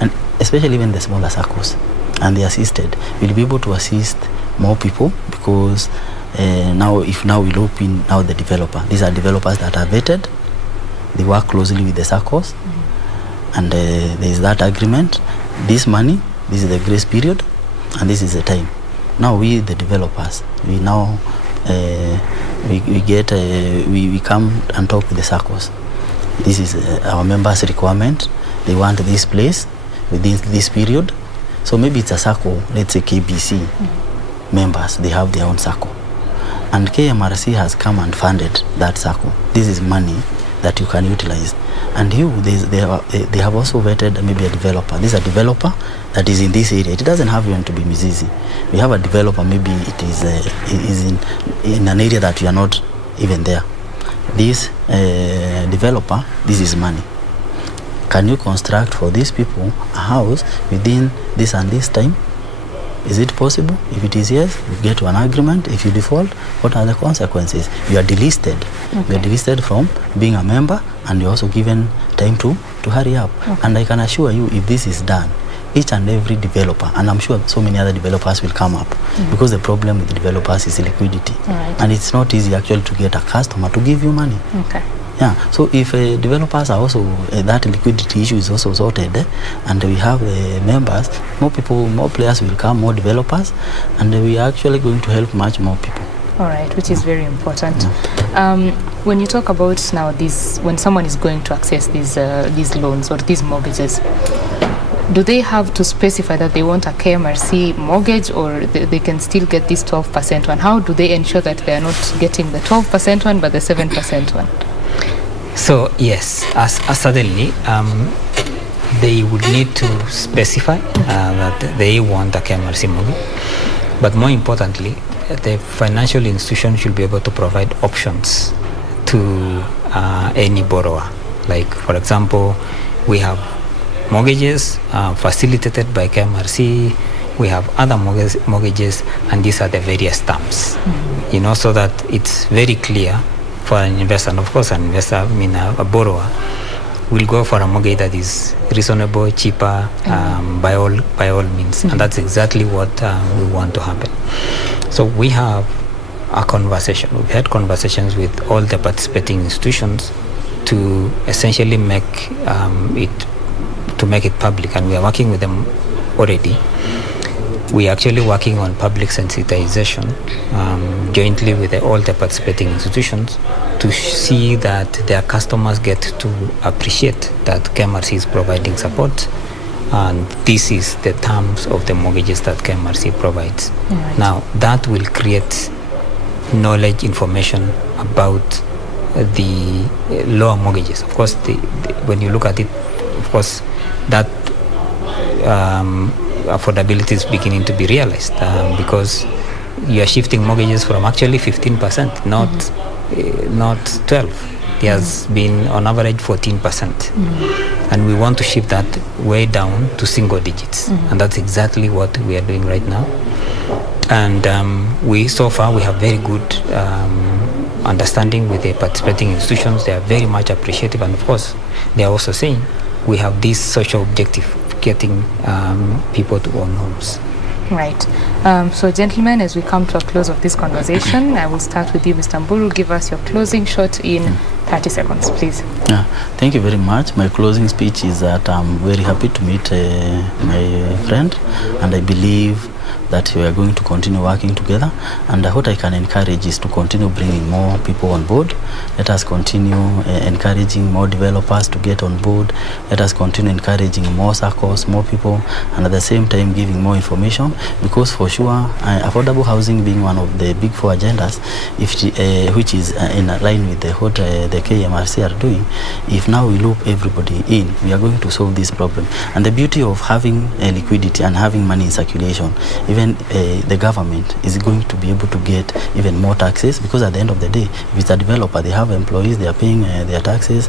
and especially even the smaller SACCOs, and they assisted, we'll be able to assist more people, because now we loop in now the developer. These are developers that are vetted, they work closely with the SACCOs, and there is that agreement. This money, this is the grace period, and this is the time. Now we, the developers, we now we come and talk with the SACCOs. This is our members' requirement. They want this place within this period. So maybe it's a SACCO, let's say KBC members, they have their own SACCO. And KMRC has come and funded that SACCO. This is money that you can utilize. And they have also vetted maybe a developer. This is a developer that is in this area. It doesn't have even to be Mizizi. We have a developer, maybe it is in an area that we are not even there. This developer, this is money. Can you construct for these people a house within this and this time? Is it possible? If it is yes, you get to an agreement. If you default, what are the consequences? You are delisted. Okay. You are delisted from being a member, and you're also given time to hurry up. Okay. And I can assure you, if this is done, each and every developer, and I'm sure so many other developers will come up, because the problem with the developers is liquidity. Right. And it's not easy actually to get a customer to give you money. Okay. Yeah, so if developers are also, that liquidity issue is also sorted, and we have members, more people, more players will come, more developers, and we are actually going to help much more people. All right, which is very important. When you talk about now this, when someone is going to access these loans or these mortgages, do they have to specify that they want a KMRC mortgage, or they can still get this 12% one? How do they ensure that they are not getting the 12% one but the 7% one? So yes, certainly they would need to specify that they want a KMRC mortgage, but more importantly, the financial institution should be able to provide options to any borrower. Like, for example, we have mortgages facilitated by KMRC, we have other mortgages, and these are the various terms, so that it's very clear for an investor. And of course, an investor, a borrower, will go for a mortgage that is reasonable, cheaper, by all means. And that's exactly what we want to happen. So we have a conversation. We've had conversations with all the participating institutions to essentially make it public, and we are working with them already. We are actually working on public sensitization jointly with all the participating institutions to see that their customers get to appreciate that KMRC is providing support, and this is the terms of the mortgages that KMRC provides. Right. Now, that will create knowledge, information about the lower mortgages. Of course, when you look at it, of course, that affordability is beginning to be realized, because you are shifting mortgages from actually 15%, not 12. It has been on average 14%, and we want to shift that way down to single digits, and that's exactly what we are doing right now. And so far we have very good understanding with the participating institutions. They are very much appreciative, and of course they are also saying we have this social objective, getting people to own homes. Right. So gentlemen, as we come to a close of this conversation, I will start with you, Mr. Mburu. Give us your closing shot in 30 seconds, please. Yeah, thank you very much. My closing speech is that I'm very happy to meet my friend, and I believe that we are going to continue working together, and what I can encourage is to continue bringing more people on board. Let us continue encouraging more developers to get on board. Let us continue encouraging more circles, more people, and at the same time giving more information, because for sure affordable housing being one of the big four agendas, which is in line with what the KMRC are doing, if now we loop everybody in, we are going to solve this problem. And the beauty of having liquidity and having money in circulation, even the government is going to be able to get even more taxes, because at the end of the day, if it's a developer, they have employees, they are paying their taxes,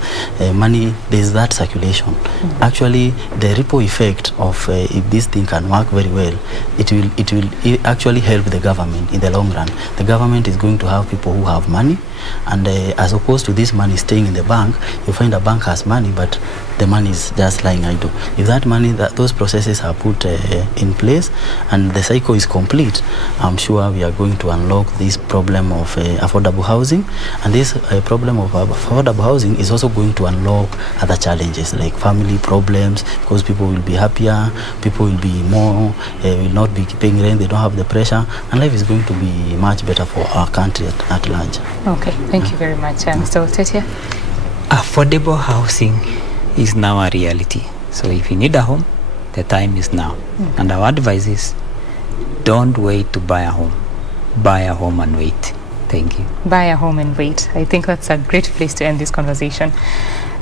money, there's that circulation. Actually, the ripple effect of if this thing can work very well, it will actually help the government in the long run. The government is going to have people who have money, and as opposed to this money staying in the bank, you find a bank has money, but the money is just lying idle. If that money, those processes are put in place, and the cycle is complete, I'm sure we are going to unlock this problem of affordable housing. And this problem of affordable housing is also going to unlock other challenges like family problems, because people will be happier, people will be more, will not be paying rent, they don't have the pressure, and life is going to be much better for our country at large. Okay, thank you very much. Mr. Otetia? Affordable housing is now a reality. So if you need a home, the time is now. And our advice is, don't wait to buy a home. Buy a home and wait. Thank you. Buy a home and wait. I think that's a great place to end this conversation.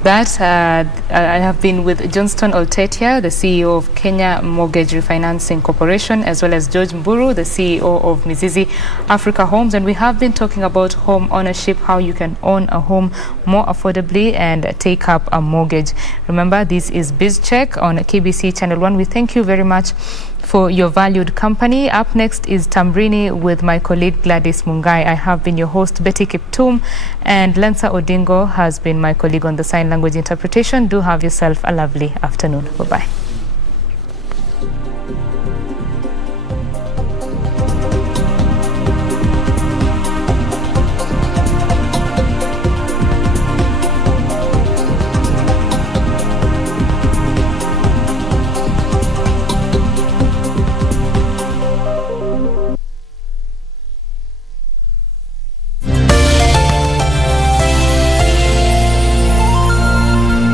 That I have been with Johnston Oltetia, the CEO of Kenya Mortgage Refinancing Corporation, as well as George Mburu, the CEO of Mizizi Africa Homes, and we have been talking about home ownership, how you can own a home more affordably and take up a mortgage. Remember, this is BizCheck on KBC Channel 1. We thank you very much for your valued company. Up next is Tamrini with my colleague Gladys Mungai. I have been your host, Betty Kiptum, and Lensa Odingo has been my colleague on the sign language interpretation. Do have yourself a lovely afternoon. Bye-bye.